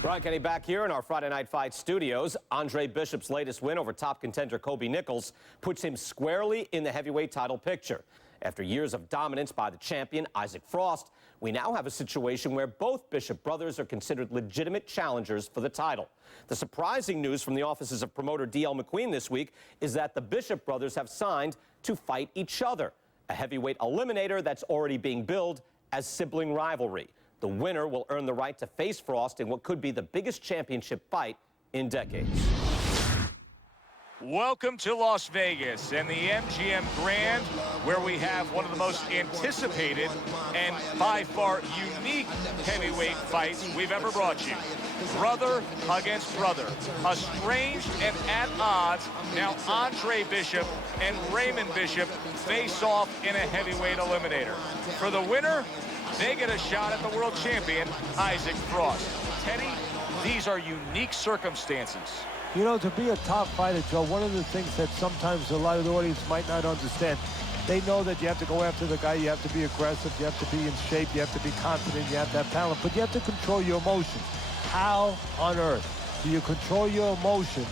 Brian Kenny back here in our Friday Night Fight studios. Andre Bishop's latest win over top contender Kobe Nichols puts him squarely in the heavyweight title picture. After years of dominance by the champion, Isaac Frost, we now have a situation where both Bishop brothers are considered legitimate challengers for the title. The surprising news from the offices of promoter D.L. McQueen this week is that the Bishop brothers have signed to fight each other, a heavyweight eliminator that's already being billed as sibling rivalry. The winner will earn the right to face Frost in what could be the biggest championship fight in decades. Welcome to Las Vegas and the MGM Grand, where we have one of the most anticipated and by far unique heavyweight fights we've ever brought you. Brother against brother, estranged and at odds. Now Andre Bishop and Raymond Bishop face off in a heavyweight eliminator. For the winner, they get a shot at the world champion, Isaac Frost. Teddy, these are unique circumstances. You know, to be a top fighter, Joe, one of the things that sometimes a lot of the audience might not understand, they know that you have to go after the guy, you have to be aggressive, you have to be in shape, you have to be confident, you have to have talent, but you have to control your emotions. How on earth do you control your emotions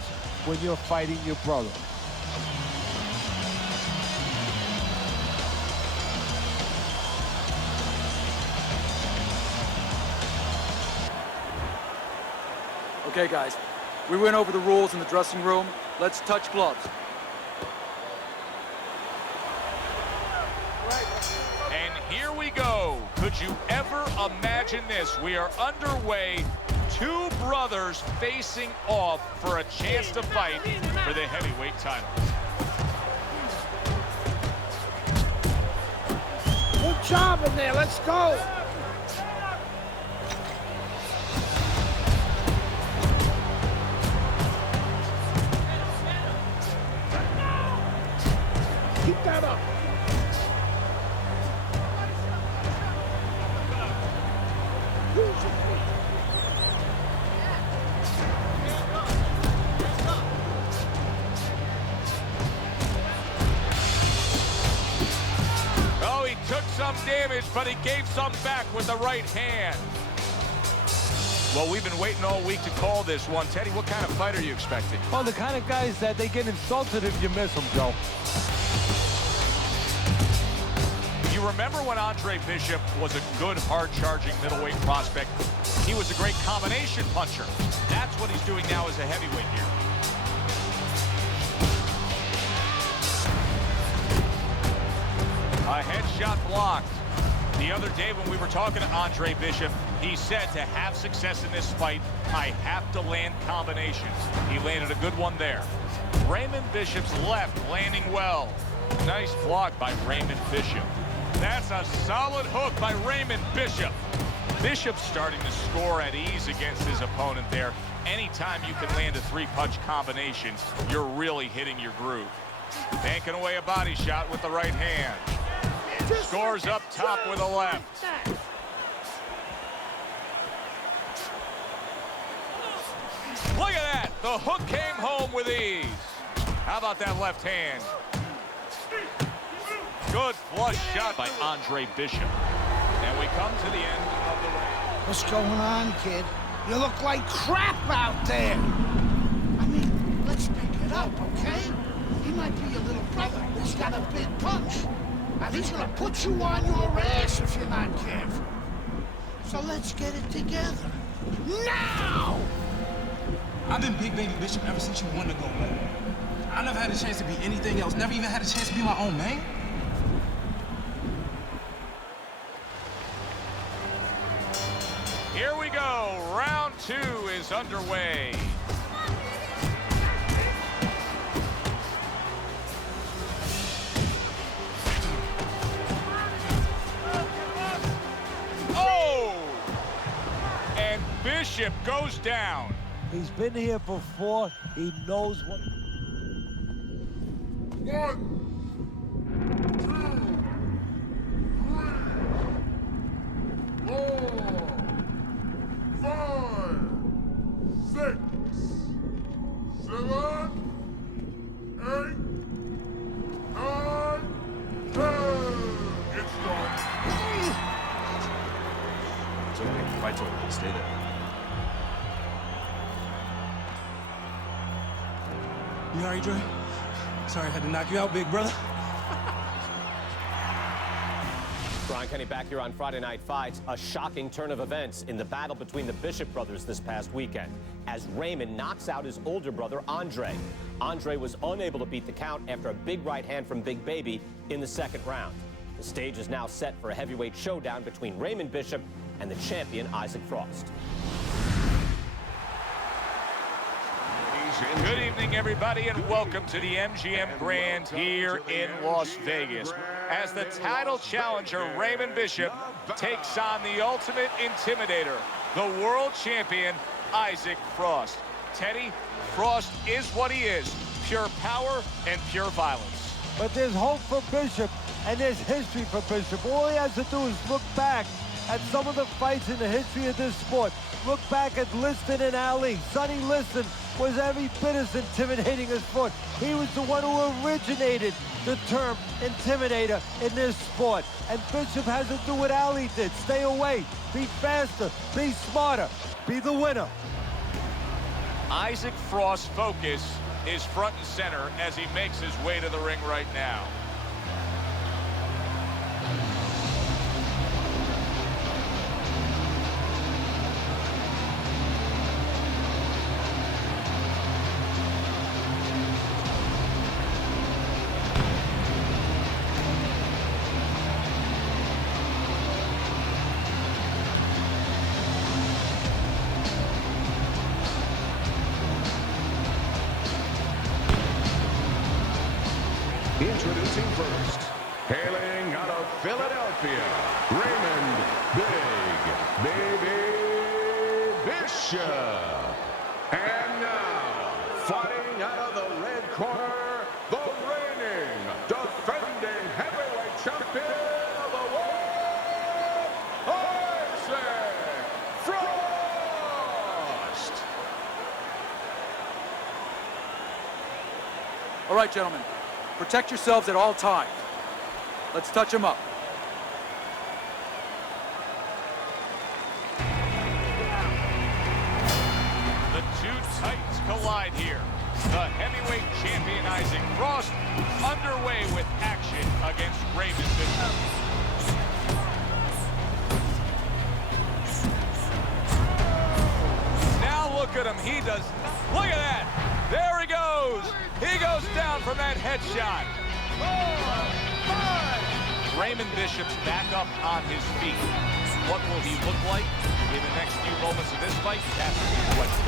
when you're fighting your brother? Okay, guys. We went over the rules in the dressing room. Let's touch gloves. And here we go. Could you ever imagine this? We are underway. Two brothers facing off for a chance to fight for the heavyweight title. Good job in there. Let's go. Keep that up. Oh, he took some damage, but he gave some back with the right hand. Well, we've been waiting all week to call this one. Teddy, what kind of fight are you expecting? Well, the kind of guys that they get insulted if you miss them, Joe. You remember when Andre Bishop was a good, hard-charging middleweight prospect? He was a great combination puncher. That's what he's doing now as a heavyweight here. A headshot blocked. The other day when we were talking to Andre Bishop, he said to have success in this fight, I have to land combinations. He landed a good one there. Raymond Bishop's left landing well. Nice block by Raymond Bishop. That's a solid hook by Raymond Bishop. Bishop's starting to score at ease against his opponent there. Anytime you can land a three-punch combination, you're really hitting your groove. Banking away a body shot with the right hand. Scores up top with a left. Look at that. The hook came home with ease. How about that left hand? Good flush shot by Andre Bishop. And we come to the end of the round. What's going on, kid? You look like crap out there. I mean, let's pick it up, okay? He might be your little brother. He's got a big punch. And he's gonna put you on your ass if you're not careful. So let's get it together. Now! I've been Big Baby Bishop ever since you won the gold medal. I never had a chance to be anything else. Never even had a chance to be my own man. Here we go. Round two is underway. Oh! And Bishop goes down. He's been here before. He knows what... 1, 2, 3, 4, 5, 6, 7, 8, 9, 10. Get started. It's okay. Fight's over. Stay there. You all right, Dre? Sorry I had to knock you out, big brother. Brian Kenny back here on Friday Night Fights. A shocking turn of events in the battle between the Bishop brothers this past weekend as Raymond knocks out his older brother, Andre. Andre was unable to beat the count after a big right hand from Big Baby in the second round. The stage is now set for a heavyweight showdown between Raymond Bishop and the champion, Isaac Frost. Good evening, everybody, and welcome to the MGM Grand here in Las Vegas. As the title challenger, Raymond Bishop takes on the ultimate intimidator, the world champion, Isaac Frost. Teddy, Frost is what he is, pure power and pure violence. But there's hope for Bishop, and there's history for Bishop. All he has to do is look back at some of the fights in the history of this sport. Look back at Liston and Ali. Sonny Liston was every bit as intimidating as Frost. He was the one who originated the term intimidator in this sport. And Bishop has to do what Ali did. Stay away, be faster, be smarter, be the winner. Isaac Frost's focus is front and center as he makes his way to the ring right now. Introducing first, hailing out of Philadelphia, Raymond Big Baby Bishop. And now, fighting out of the red corner, the reigning, defending heavyweight champion of the world, Frost! All right, gentlemen. Protect yourselves at all times. Let's touch him up. The two titans collide here. The heavyweight champion Isaac Frost underway with action against Raymond Bishop. Now look at him. He does not. Look at that. There he goes. He goes down from that headshot. Raymond Bishop's back up on his feet. What will he look like in the next few moments of this fight? That's the question.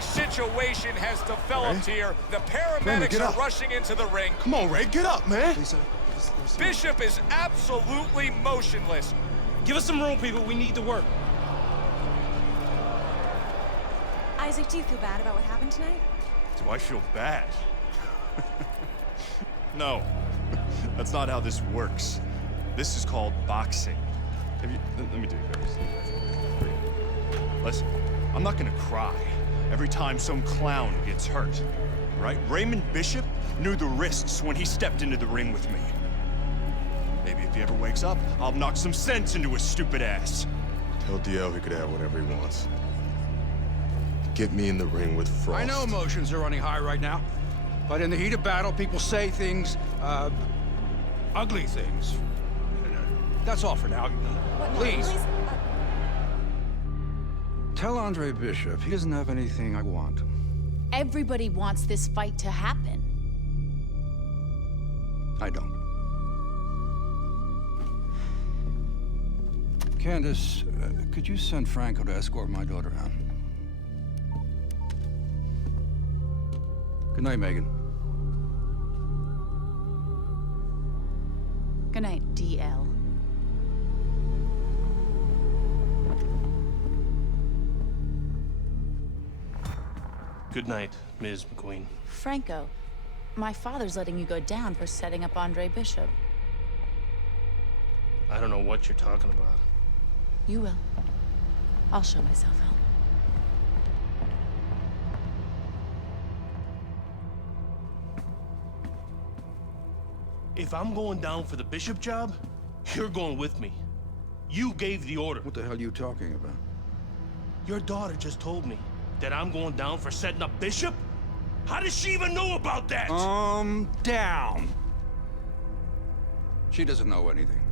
Situation has developed here. The paramedics are rushing into the ring. Come on, Ray, get up, man. Bishop is absolutely motionless. Give us some room, people. We need to work. Isaac, do you feel bad about what happened tonight? Do I feel bad? No, that's not how this works. This is called boxing. Let me do it first. Listen, I'm not gonna cry every time some clown gets hurt, right? Raymond Bishop knew the risks when he stepped into the ring with me. Maybe if he ever wakes up, I'll knock some sense into his stupid ass. Tell DL he could have whatever he wants. Get me in the ring with Frost. I know emotions are running high right now, but in the heat of battle, people say things, ugly things. That's all for now. Please. Tell Andre Bishop he doesn't have anything I want. Everybody wants this fight to happen. I don't. Candace, could you send Franco to escort my daughter out? Good night, Megan. Good night, DL. Good night, Ms. McQueen. Franco, my father's letting you go down for setting up Andre Bishop. I don't know what you're talking about. You will. I'll show myself out. If I'm going down for the Bishop job, you're going with me. You gave the order. What the hell are you talking about? Your daughter just told me that I'm going down for setting up Bishop? How does she even know about that? Down. She doesn't know anything.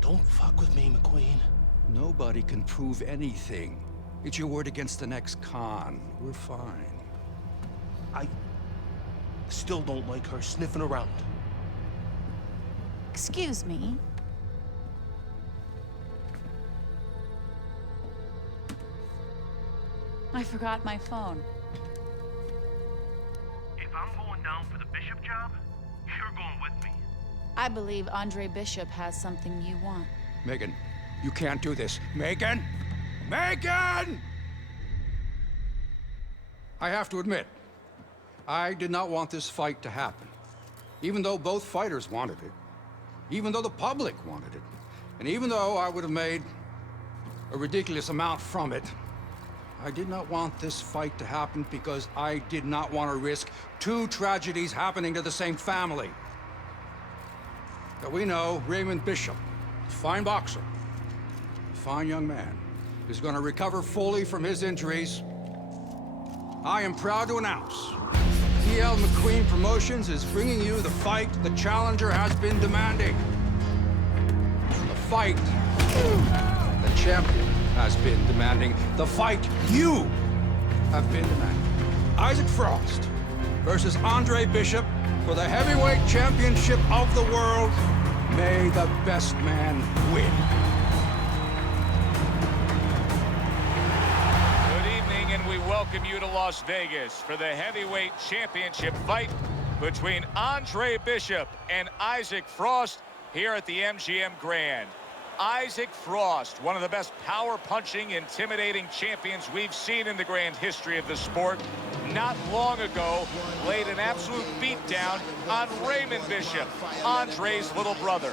Don't fuck with me, McQueen. Nobody can prove anything. It's your word against the next con. We're fine. I still don't like her sniffing around. Excuse me. I forgot my phone. If I'm going down for the Bishop job, you're going with me. I believe Andre Bishop has something you want. Megan, you can't do this. Megan! Megan! I have to admit, I did not want this fight to happen. Even though both fighters wanted it. Even though the public wanted it. And even though I would have made a ridiculous amount from it, I did not want this fight to happen because I did not want to risk two tragedies happening to the same family. Now we know Raymond Bishop, a fine boxer, a fine young man, is going to recover fully from his injuries. I am proud to announce E.L. McQueen Promotions is bringing you the fight the challenger has been demanding. The fight the champion has been demanding, the fight you have been demanding. Isaac Frost versus Andre Bishop for the heavyweight championship of the world. May the best man win. We welcome you to Las Vegas for the heavyweight championship fight between Andre Bishop and Isaac Frost here at the MGM Grand. Isaac Frost, one of the best power-punching, intimidating champions we've seen in the grand history of the sport, not long ago laid an absolute beatdown on Raymond Bishop, Andre's little brother.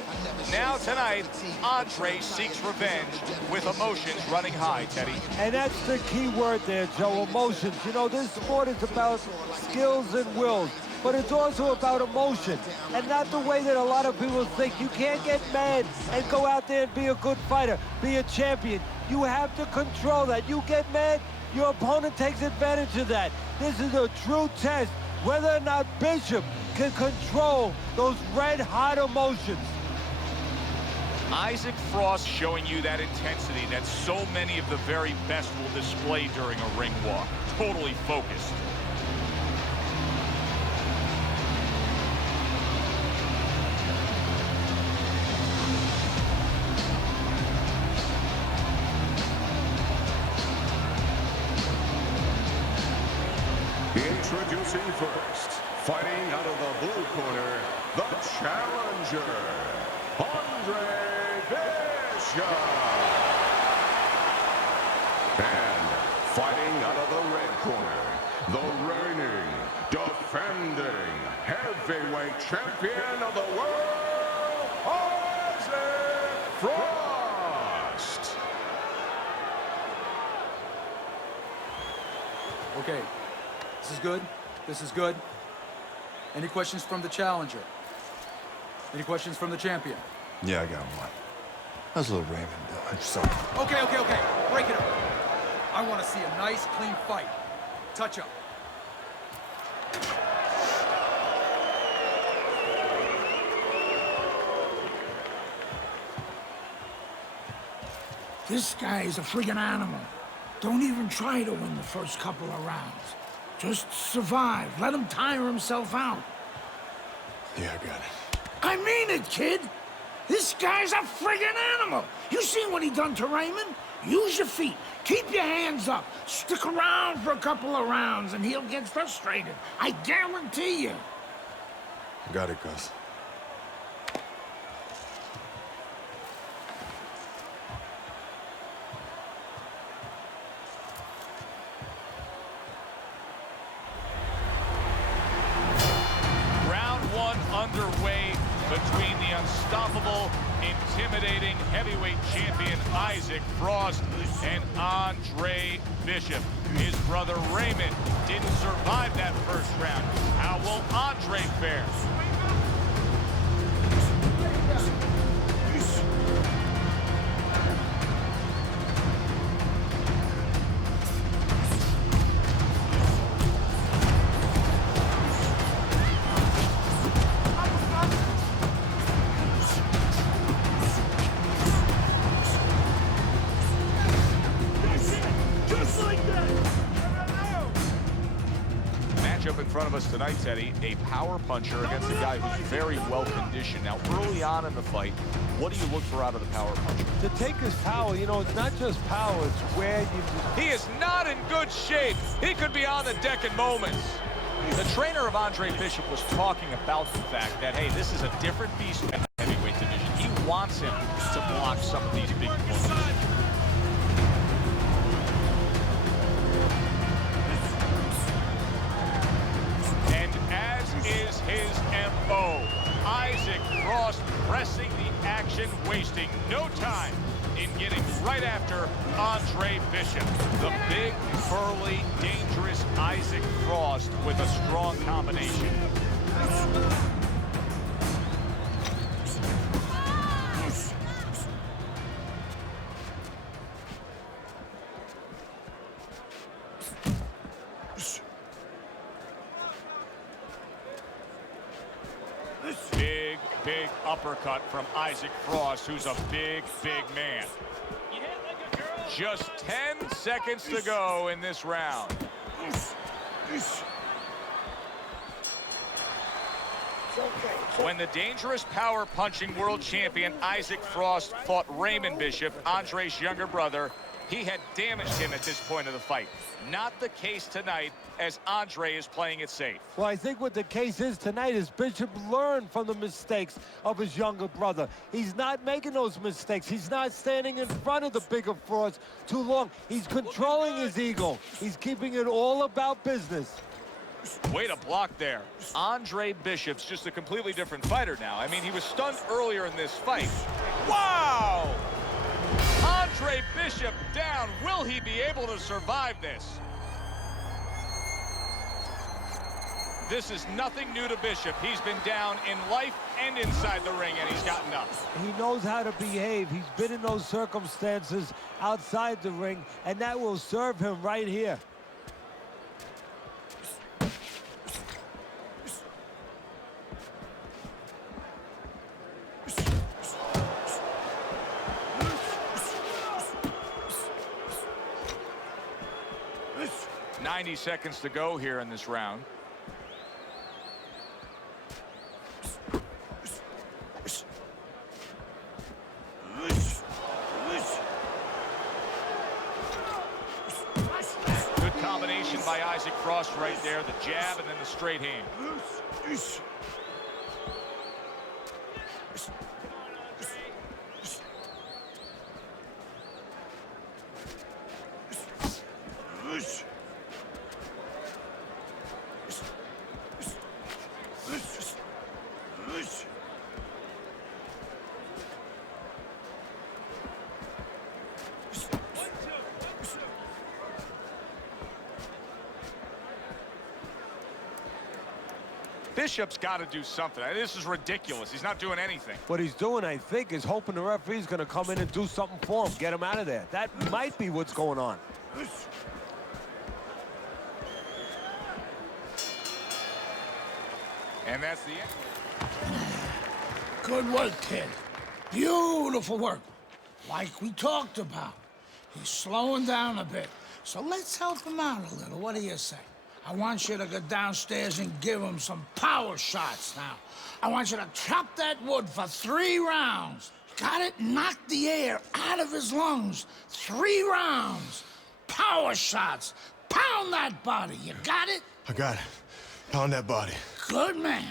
Now tonight, Andre seeks revenge with emotions running high, Teddy. And that's the key word there, Joe, emotions. You know, this sport is about skills and wills, but it's also about emotion, and not the way that a lot of people think. You can't get mad and go out there and be a good fighter, be a champion. You have to control that. You get mad, your opponent takes advantage of that. This is a true test, whether or not Bishop can control those red-hot emotions. Isaac Frost showing you that intensity that so many of the very best will display during a ring walk. Totally focused. Introducing first, fighting out of the blue corner, the challenger, Andre Bishop. And fighting out of the red corner, the reigning, defending, heavyweight champion of the world, Isaac Frost. Okay. This is good. This is good. Any questions from the challenger? Any questions from the champion? Yeah, I got one. How's little Raymond doing? So... Okay. Break it up. I want to see a nice, clean fight. Touch up. This guy is a friggin' animal. Don't even try to win the first couple of rounds. Just survive. Let him tire himself out. Yeah, I got it. I mean it, kid. This guy's a friggin' animal. You seen what he done to Raymond? Use your feet. Keep your hands up. Stick around for a couple of rounds and he'll get frustrated. I guarantee you. Got it, Gus. Underway between the unstoppable, intimidating heavyweight champion Isaac Frost and Andre Bishop. His brother Raymond didn't survive that first round. How will Andre fare? Up in front of us tonight, Teddy, a power puncher against a guy who's very well conditioned. Now, early on in the fight, what do you look for out of the power puncher? To take his power, you know, it's not just power, it's where you... He is not in good shape. He could be on the deck in moments. The trainer of Andre Bishop was talking about the fact that, hey, this is a different beast in the heavyweight division. He wants him to block some of these big blows. Is his MO. Isaac Frost pressing the action, wasting no time in getting right after Andre Bishop. The big, burly, dangerous Isaac Frost with a strong combination. Big uppercut from Isaac Frost, who's a big man. Just 10 seconds to go in this round. When the dangerous power punching world champion Isaac Frost fought Raymond Bishop, Andre's younger brother, he had damaged him at this point of the fight. Not the case tonight, as Andre is playing it safe. Well, I think what the case is tonight is Bishop learned from the mistakes of his younger brother. He's not making those mistakes. He's not standing in front of the bigger Frost too long. He's controlling his ego. He's keeping it all about business. Way to block there. Andre Bishop's just a completely different fighter now. I mean, he was stunned earlier in this fight. Wow! Andre Bishop down. Will he be able to survive this? This is nothing new to Bishop. He's been down in life and inside the ring, and he's gotten up. He knows how to behave. He's been in those circumstances outside the ring, and that will serve him right here. Seconds to go here in this round. Good combination by Isaac Frost right there. The jab and then the straight hand. Bishop's got to do something. This is ridiculous. He's not doing anything. What he's doing, I think, is hoping the referee's going to come in and do something for him, get him out of there. That might be what's going on. And that's the end. Good work, kid. Beautiful work. Like we talked about. He's slowing down a bit. So let's help him out a little. What do you say? I want you to go downstairs and give him some power shots now. I want you to chop that wood for 3 rounds. Got it? Knock the air out of his lungs. 3 rounds. Power shots. Pound that body. You got it? I got it. Pound that body. Good man.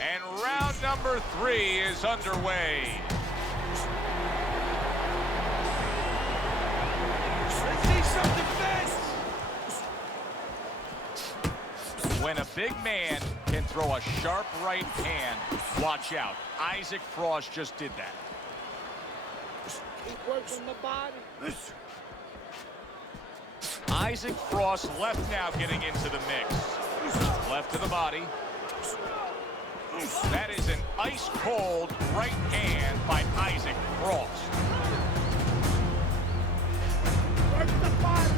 And round number 3 is underway. Let's see some defense. When a big man can throw a sharp right hand, watch out. Isaac Frost just did that. Keep working the body. Isaac Frost left now getting into the mix. Left to the body. That is an ice-cold right hand by Isaac Frost. Work the body.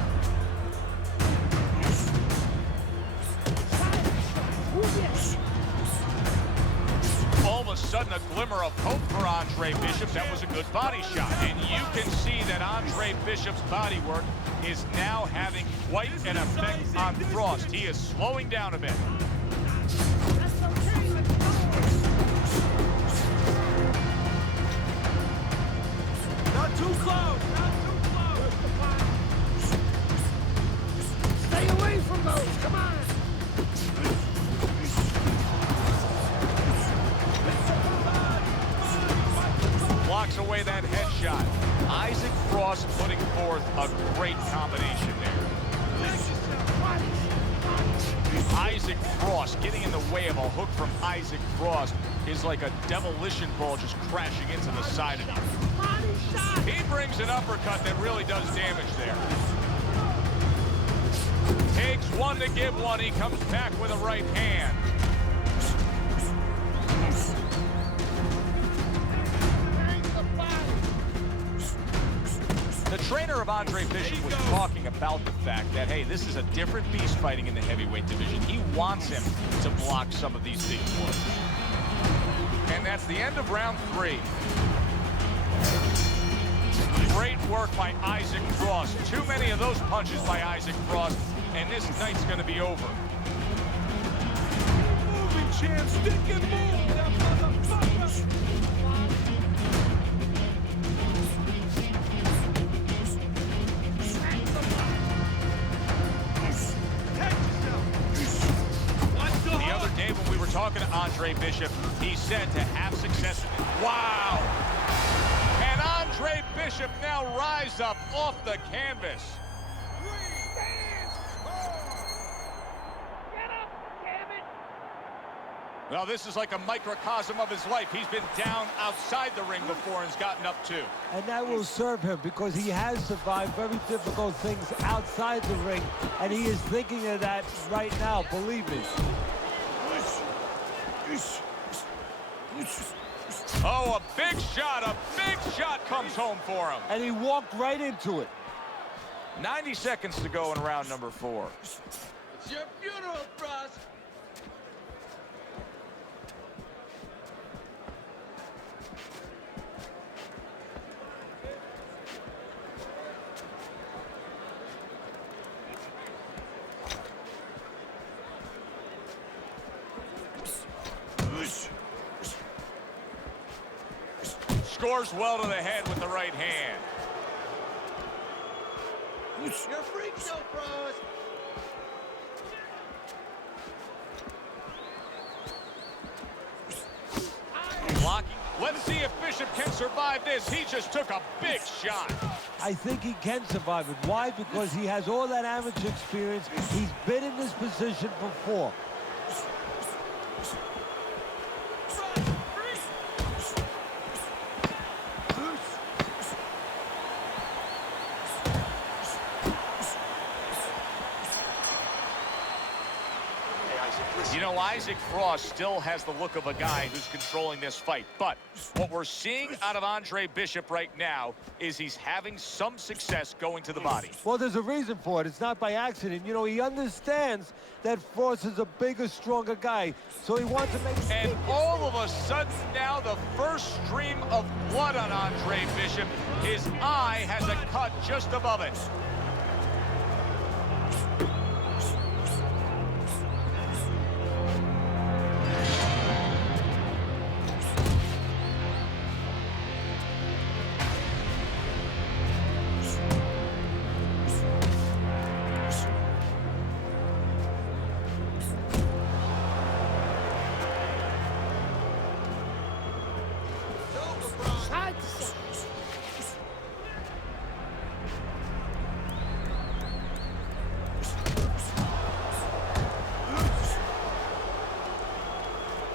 All of a sudden, a glimmer of hope for Andre Bishop. That was a good body shot. And you can see that Andre Bishop's body work is now having quite an effect on Frost. He is slowing down a bit. Not too close. Not too close. Stay away from those. Come on. Blocks away that headshot. Isaac Frost putting forth a great combination there. Isaac Frost getting in the way of a hook from Isaac Frost is like a demolition ball just crashing into the side of you. He brings an uppercut that really does damage there. Takes one to give one. He comes back with a right hand. The trainer of Andre Bishop was talking about the fact that, hey, this is a different beast fighting in the heavyweight division. He wants him to block some of these big blows. And that's the end of round 3. Great work by Isaac Frost. Too many of those punches by Isaac Frost, and this night's going to be over. Moving, champ, stick and move, that motherfucker! The other day when we were talking to Andre Bishop, he said to have success. Wow! And Andre Bishop now rise up off the canvas. Well, this is like a microcosm of his life. He's been down outside the ring before and has gotten up too. And that will serve him because he has survived very difficult things outside the ring, and he is thinking of that right now, believe me. Oh, a big shot comes home for him. And he walked right into it. 90 seconds to go in round number 4. It's your funeral, Frost. Scores well to the head with the right hand. You're a freak show, Frost. Blocking. Let's see if Bishop can survive this. He just took a big shot. I think he can survive it. Why? Because he has all that amateur experience. He's been in this position before. You know, Isaac Frost still has the look of a guy who's controlling this fight. But what we're seeing out of Andre Bishop right now is he's having some success going to the body. Well, there's a reason for it. It's not by accident. You know, he understands that Frost is a bigger, stronger guy, so he wants to make... And all of a sudden now, the first stream of blood on Andre Bishop. His eye has a cut just above it.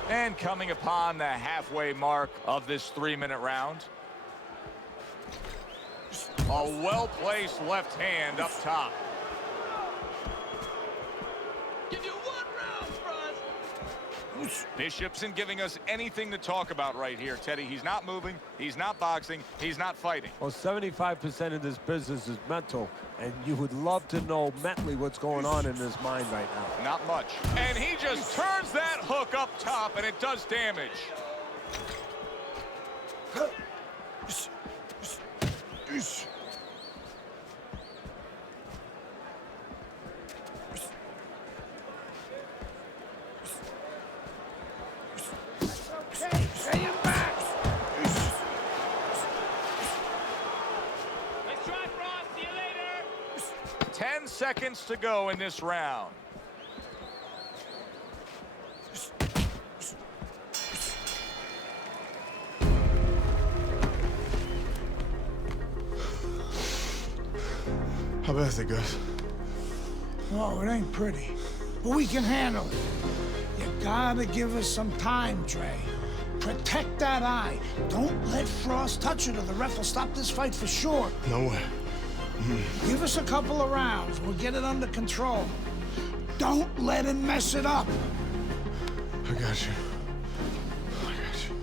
And coming upon the halfway mark of this 3-minute round. A well-placed left hand up top. Give you 1 round, Frost. Bishop isn't giving us anything to talk about right here, Teddy. He's not moving, he's not boxing, he's not fighting. Well, 75% of this business is mental, and you would love to know mentally what's going on in his mind right now. Not much. And he just turns that hook up top, and it does damage. Okay, stay him back. Let's try, Frost. See you later. 10 seconds to go in this round. How bad is it, Gus? Oh, it ain't pretty. But we can handle it. You gotta give us some time, Trey. Protect that eye. Don't let Frost touch it or the ref will stop this fight for sure. No way. Give us a couple of rounds. We'll get it under control. Don't let him mess it up. I got you. I got you.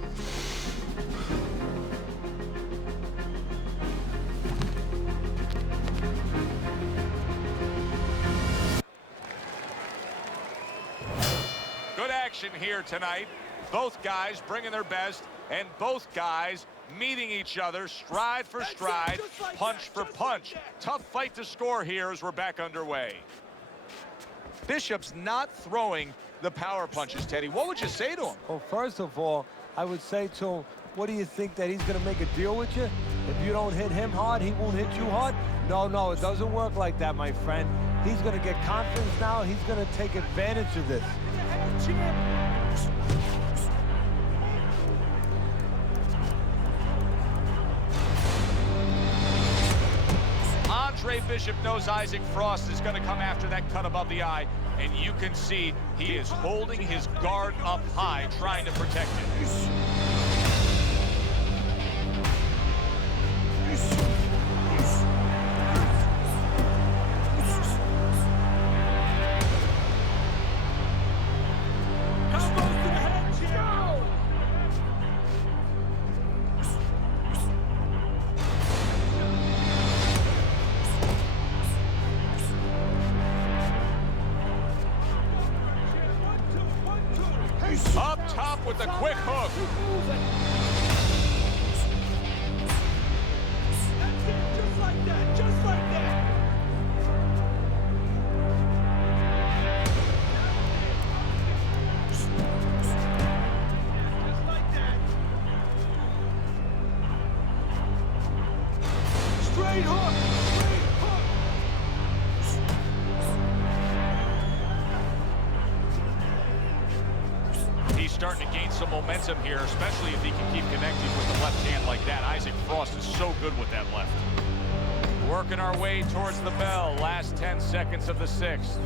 Good action here tonight. Both guys bringing their best, and both guys meeting each other stride for stride, punch for punch. Tough fight to score here as we're back underway. Bishop's not throwing the power punches, Teddy. What would you say to him? Well, first of all, I would say to him, what do you think, that he's going to make a deal with you? If you don't hit him hard, he won't hit you hard? No, no, it doesn't work like that, my friend. He's going to get confidence now. He's going to take advantage of this. Andre Bishop knows Isaac Frost is going to come after that cut above the eye, and you can see he is holding his guard up high, trying to protect it. Up top with the quick hook. Just like that, just like that. Just like that. Straight hook. He's starting to gain some momentum here, especially if he can keep connecting with the left hand like that. Isaac Frost is so good with that left. Working our way towards the bell. Last 10 seconds of the sixth.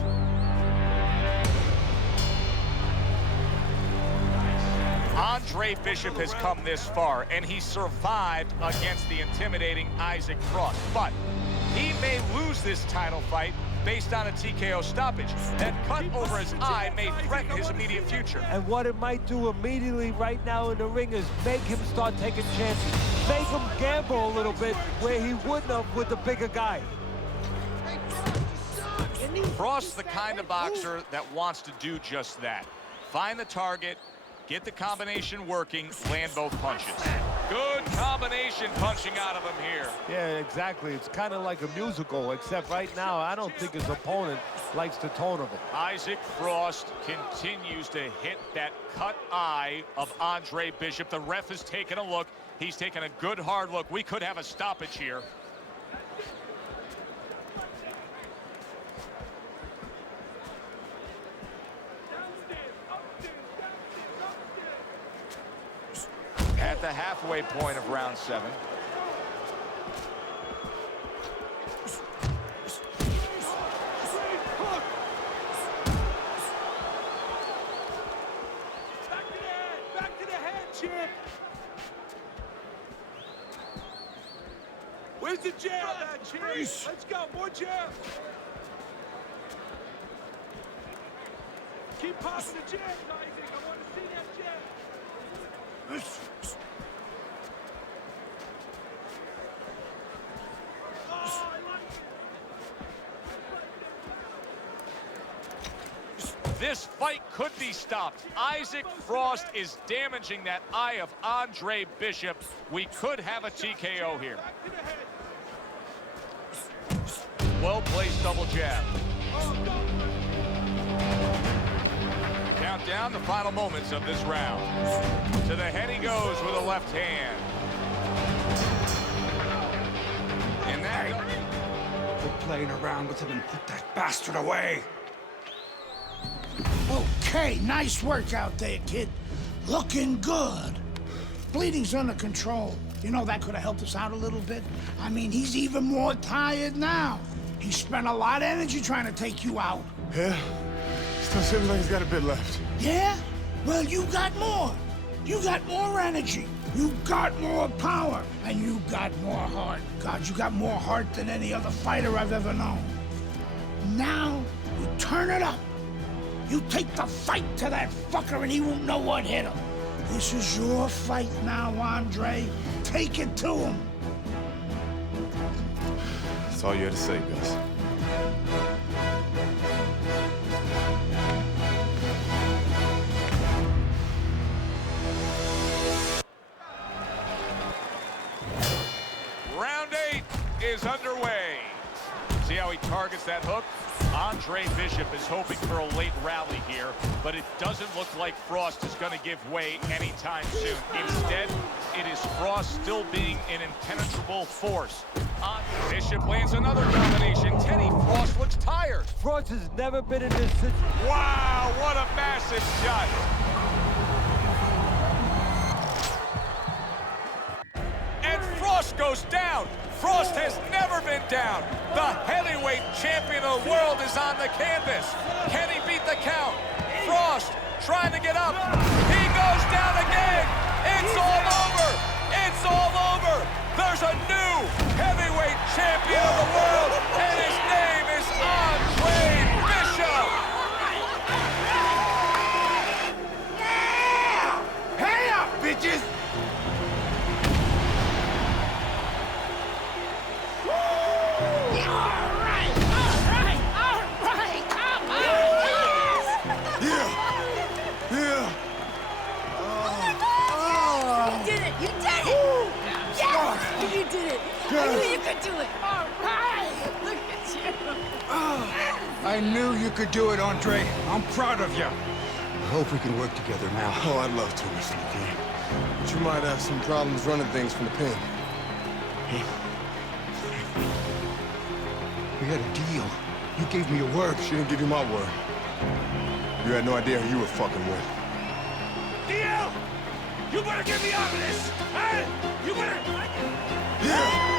Andre Bishop has come this far, and he survived against the intimidating Isaac Frost. But he may lose this title fight based on a TKO stoppage. That cut over his eye may threaten his immediate future. And what it might do immediately right now in the ring is make him start taking chances. Make him gamble a little bit where he wouldn't have with the bigger guy. Frost's the kind of boxer that wants to do just that. Find the target, get the combination working, land both punches. Good combination punching out of him here. Yeah, exactly. It's kind of like a musical, except right now, I don't think his opponent likes the tone of it. Isaac Frost continues to hit that cut eye of Andre Bishop. The ref has taken a look. He's taken a good hard look. We could have a stoppage here. At the halfway point of round 7. Back to the head, champ. Where's the jab at, champ? Let's go, more jabs. Keep popping the jabs, Isaac. I want to see that jab. This fight could be stopped. Isaac Frost is damaging that eye of Andre Bishop. We could have a TKO here. Well-placed double jab. Count down the final moments of this round. To the head he goes with a left hand. And that... Quit playing around with him and put that bastard away. Okay, nice work out there, kid. Looking good. Bleeding's under control. You know, that could have helped us out a little bit. I mean, he's even more tired now. He spent a lot of energy trying to take you out. Yeah? Still seems like he's got a bit left. Yeah? Well, you got more. You got more energy. You got more power. And you got more heart. God, you got more heart than any other fighter I've ever known. Now, you turn it up. You take the fight to that fucker and he won't know what hit him. This is your fight now, Andre. Take it to him. That's all you had to say, Gus. targets that hook. Andre Bishop is hoping for a late rally here, but it doesn't look like Frost is going to give way anytime soon. Instead, it is Frost still being an impenetrable force. Bishop lands another combination. Teddy Frost looks tired. Frost has never been in this situation. Wow, what a massive shot. And Frost goes down. Frost has never been down. The heavyweight champion of the world is on the canvas. Can he beat the count? Frost trying to get up. He goes down again. It's all over. It's all over. There's a new heavyweight champion of the world, and his name is Andre Bishop. Yeah! Hey up, bitches! I knew you could do it, Andre. I'm proud of you. I hope we can work together now. Oh, I'd love to, Mr. McKean. But you might have some problems running things from the pen. We had a deal. You gave me a word. She didn't give you my word. You had no idea who you were fucking with. DL! You better get me out of this! Hey! You better... Yeah!